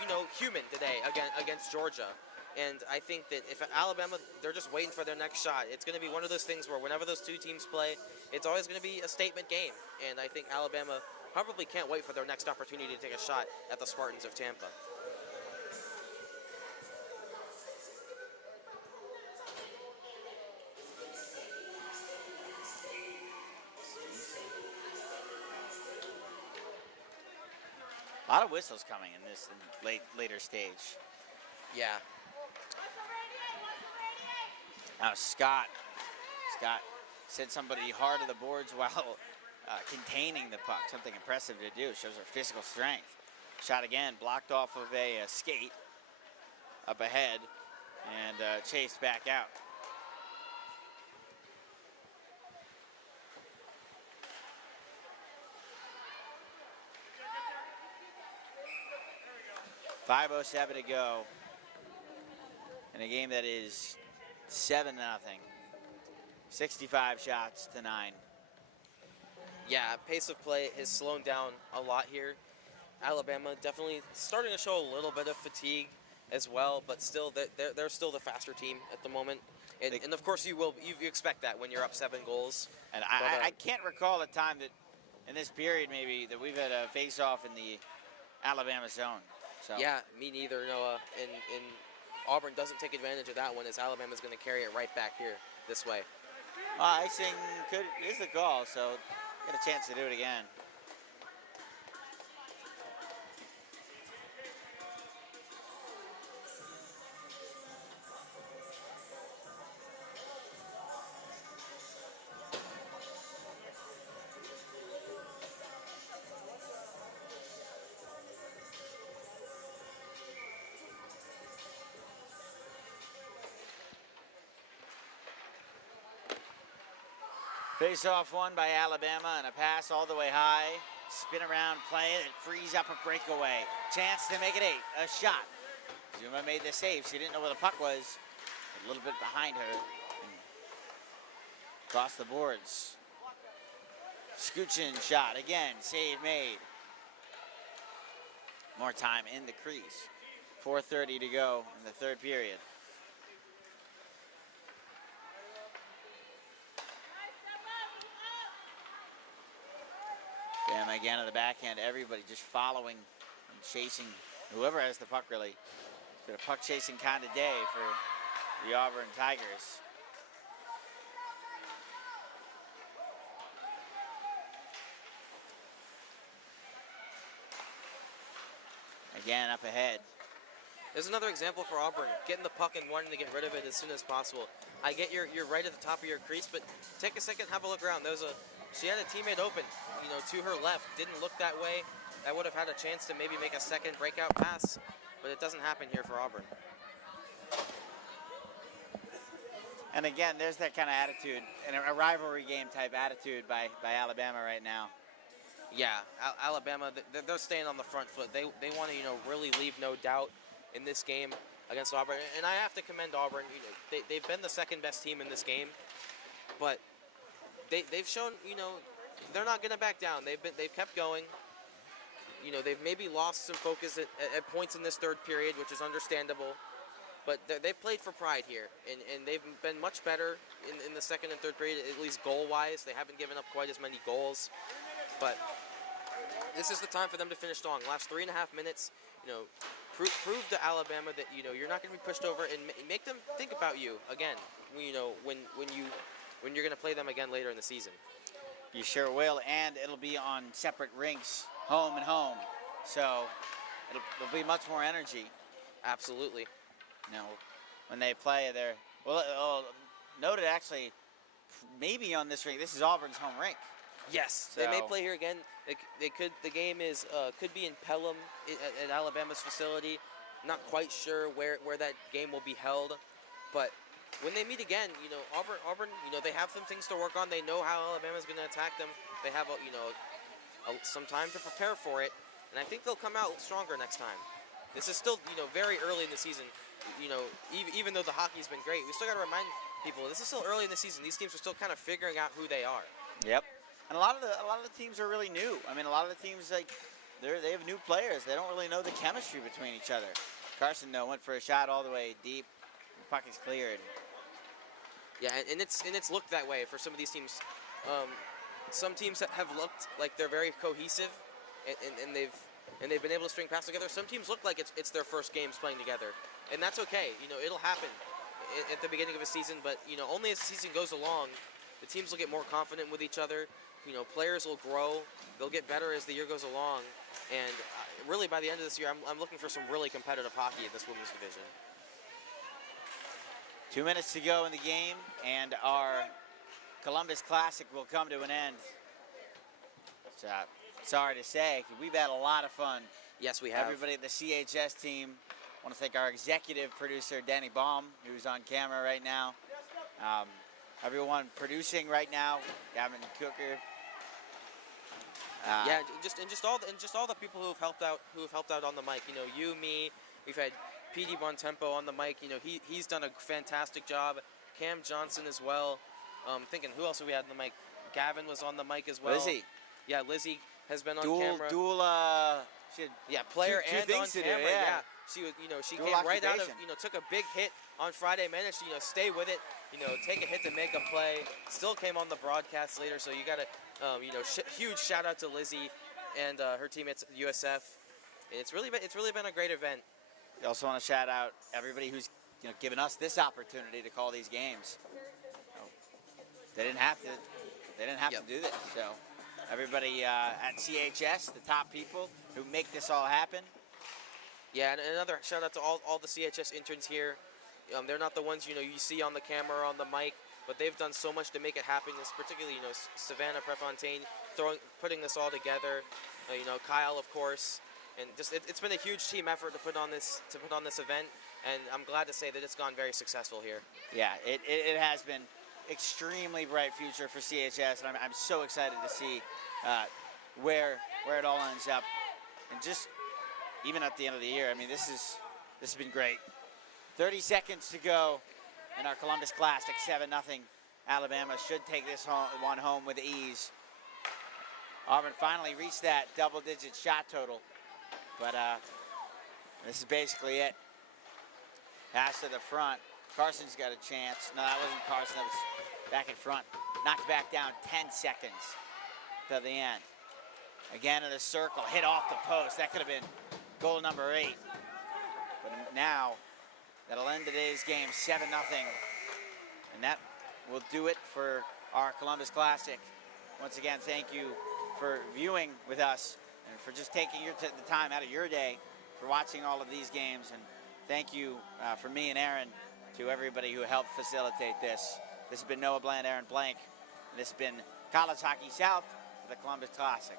you know, human today against Georgia. And I think that if Alabama, they're just waiting for their next shot. It's going to be one of those things where whenever those two teams play, it's always going to be a statement game. And I think Alabama probably can't wait for their next opportunity to take a shot at the Spartans of Tampa. A lot of whistles coming in this later stage. Yeah. Now Scott sent somebody hard to the boards while containing the puck. Something impressive to do. Shows her physical strength. Shot again, blocked off of a skate up ahead and chased back out. .5:07 to go in a game that is 7-0. 65 shots to 9. Yeah, pace of play has slowed down a lot here. Alabama definitely starting to show a little bit of fatigue as well, but still, they're still the faster team at the moment. And of course, you expect that when you're up 7 goals. And But, I can't recall a time that in this period maybe that we've had a face-off in the Alabama zone. So Yeah, me neither, Noah. And Auburn doesn't take advantage of that one, as Alabama's going to carry it right back here this way. Icing is the call, so get a chance to do it again. Face-off won by Alabama, and a pass all the way high. Spin around play that frees up a breakaway. Chance to make it 8. A shot. Zuma made the save. She didn't know where the puck was. A little bit behind her. Across the boards. Scoochin shot again. Save made. More time in the crease. 4:30 to go in the third period. Bam again on the backhand. Everybody just following and chasing whoever has the puck, really. It's been a puck chasing kind of day for the Auburn Tigers. Again up ahead. There's another example for Auburn, getting the puck and wanting to get rid of it as soon as possible. I get you're right at the top of your crease, but take a second, have a look around. She had a teammate open, to her left. Didn't look that way. That would have had a chance to maybe make a second breakout pass, but it doesn't happen here for Auburn. And again, there's that kind of attitude, and a rivalry game type attitude by Alabama right now. Yeah, Alabama, they're staying on the front foot. They want to, really leave no doubt in this game against Auburn. And I have to commend Auburn. They've been the second best team in this game, but they've shown, they're not going to back down. They've kept going. They've maybe lost some focus at points in this third period, which is understandable. But they've played for pride here, and they've been much better in the second and third period, at least goal-wise. They haven't given up quite as many goals. But this is the time for them to finish strong. Last 3.5 minutes, prove to Alabama that, you're not going to be pushed over, and make them think about you again, when you're going to play them again later in the season. You sure will, and it'll be on separate rinks, home and home. So there'll be much more energy. Absolutely. When they play there. Well, noted actually, maybe on this rink. This is Auburn's home rink. Yes, So they may play here again. They could. The game could be in Pelham at Alabama's facility. Not quite sure where that game will be held, but when they meet again, Auburn, they have some things to work on. They know how Alabama's going to attack them. They have some time to prepare for it, and I think they'll come out stronger next time. This is still very early in the season. Even though the hockey's been great, we still got to remind people this is still early in the season. These teams are still kind of figuring out who they are. Yep. And a lot of the teams are really new. I mean, a lot of the teams they have new players. They don't really know the chemistry between each other. Carson went for a shot all the way deep. The puck is cleared. Yeah, and it's looked that way for some of these teams. Some teams have looked like they're very cohesive, and they've been able to string passes together. Some teams look like it's their first games playing together, and that's okay. It'll happen at the beginning of a season, but only as the season goes along, the teams will get more confident with each other. Players will grow. They'll get better as the year goes along, and really by the end of this year, I'm looking for some really competitive hockey in this women's division. 2 minutes to go in the game, and our Columbus Classic will come to an end. So, sorry to say, we've had a lot of fun. Yes, we have. Everybody at the CHS team. I want to thank our executive producer, Danny Baum, who's on camera right now. Everyone producing right now, Gavin Cooker. Yeah, just all the people who have helped out on the mic. You, me. We've had PD Bontempo on the mic. He's done a fantastic job Cam Johnson as well. Thinking who else we had on the mic? Gavin was on the mic as well. Lizzie. Yeah, Lizzie has been on Dual, camera. she had Yeah, player two and things on to do, camera. yeah. She was, she Dual came right out of, occupation. took a big hit on Friday, managed to, stay with it, take a hit to make a play. Still came on the broadcast later, so you got to, huge shout out to Lizzie and her teammates at USF. And it's really been a great event. We also want to shout out everybody who's given us this opportunity to call these games. They didn't have to. They didn't have to do this. So everybody at CHS, the top people who make this all happen. Yeah, and another shout out to all the CHS interns here. They're not the ones you see on the camera or on the mic, but they've done so much to make it happen. This particularly Savannah Prefontaine putting this all together. Kyle, of course, and just it's been a huge team effort to put on this event, and I'm glad to say that it's gone very successful here. Yeah, it has been extremely bright future for CHS, and I'm so excited to see where it all ends up, and just even at the end of the year. I mean, this has been great. 30 seconds to go in our Columbus Classic. 7-0. Alabama should take this one home with ease. Auburn finally reached that double-digit shot total, but this is basically it. Pass to the front. Carson's got a chance. No, that wasn't Carson. That was back in front. Knocked back down. 10 seconds to the end. Again in the circle. Hit off the post. That could have been goal number 8. But now, that'll end today's game 7-0. And that will do it for our Columbus Classic. Once again, thank you for viewing with us and for just taking the time out of your day for watching all of these games. And thank you from me and Aaron to everybody who helped facilitate this. This has been Noah Bland, Aaron Blank, and this has been College Hockey South for the Columbus Classic.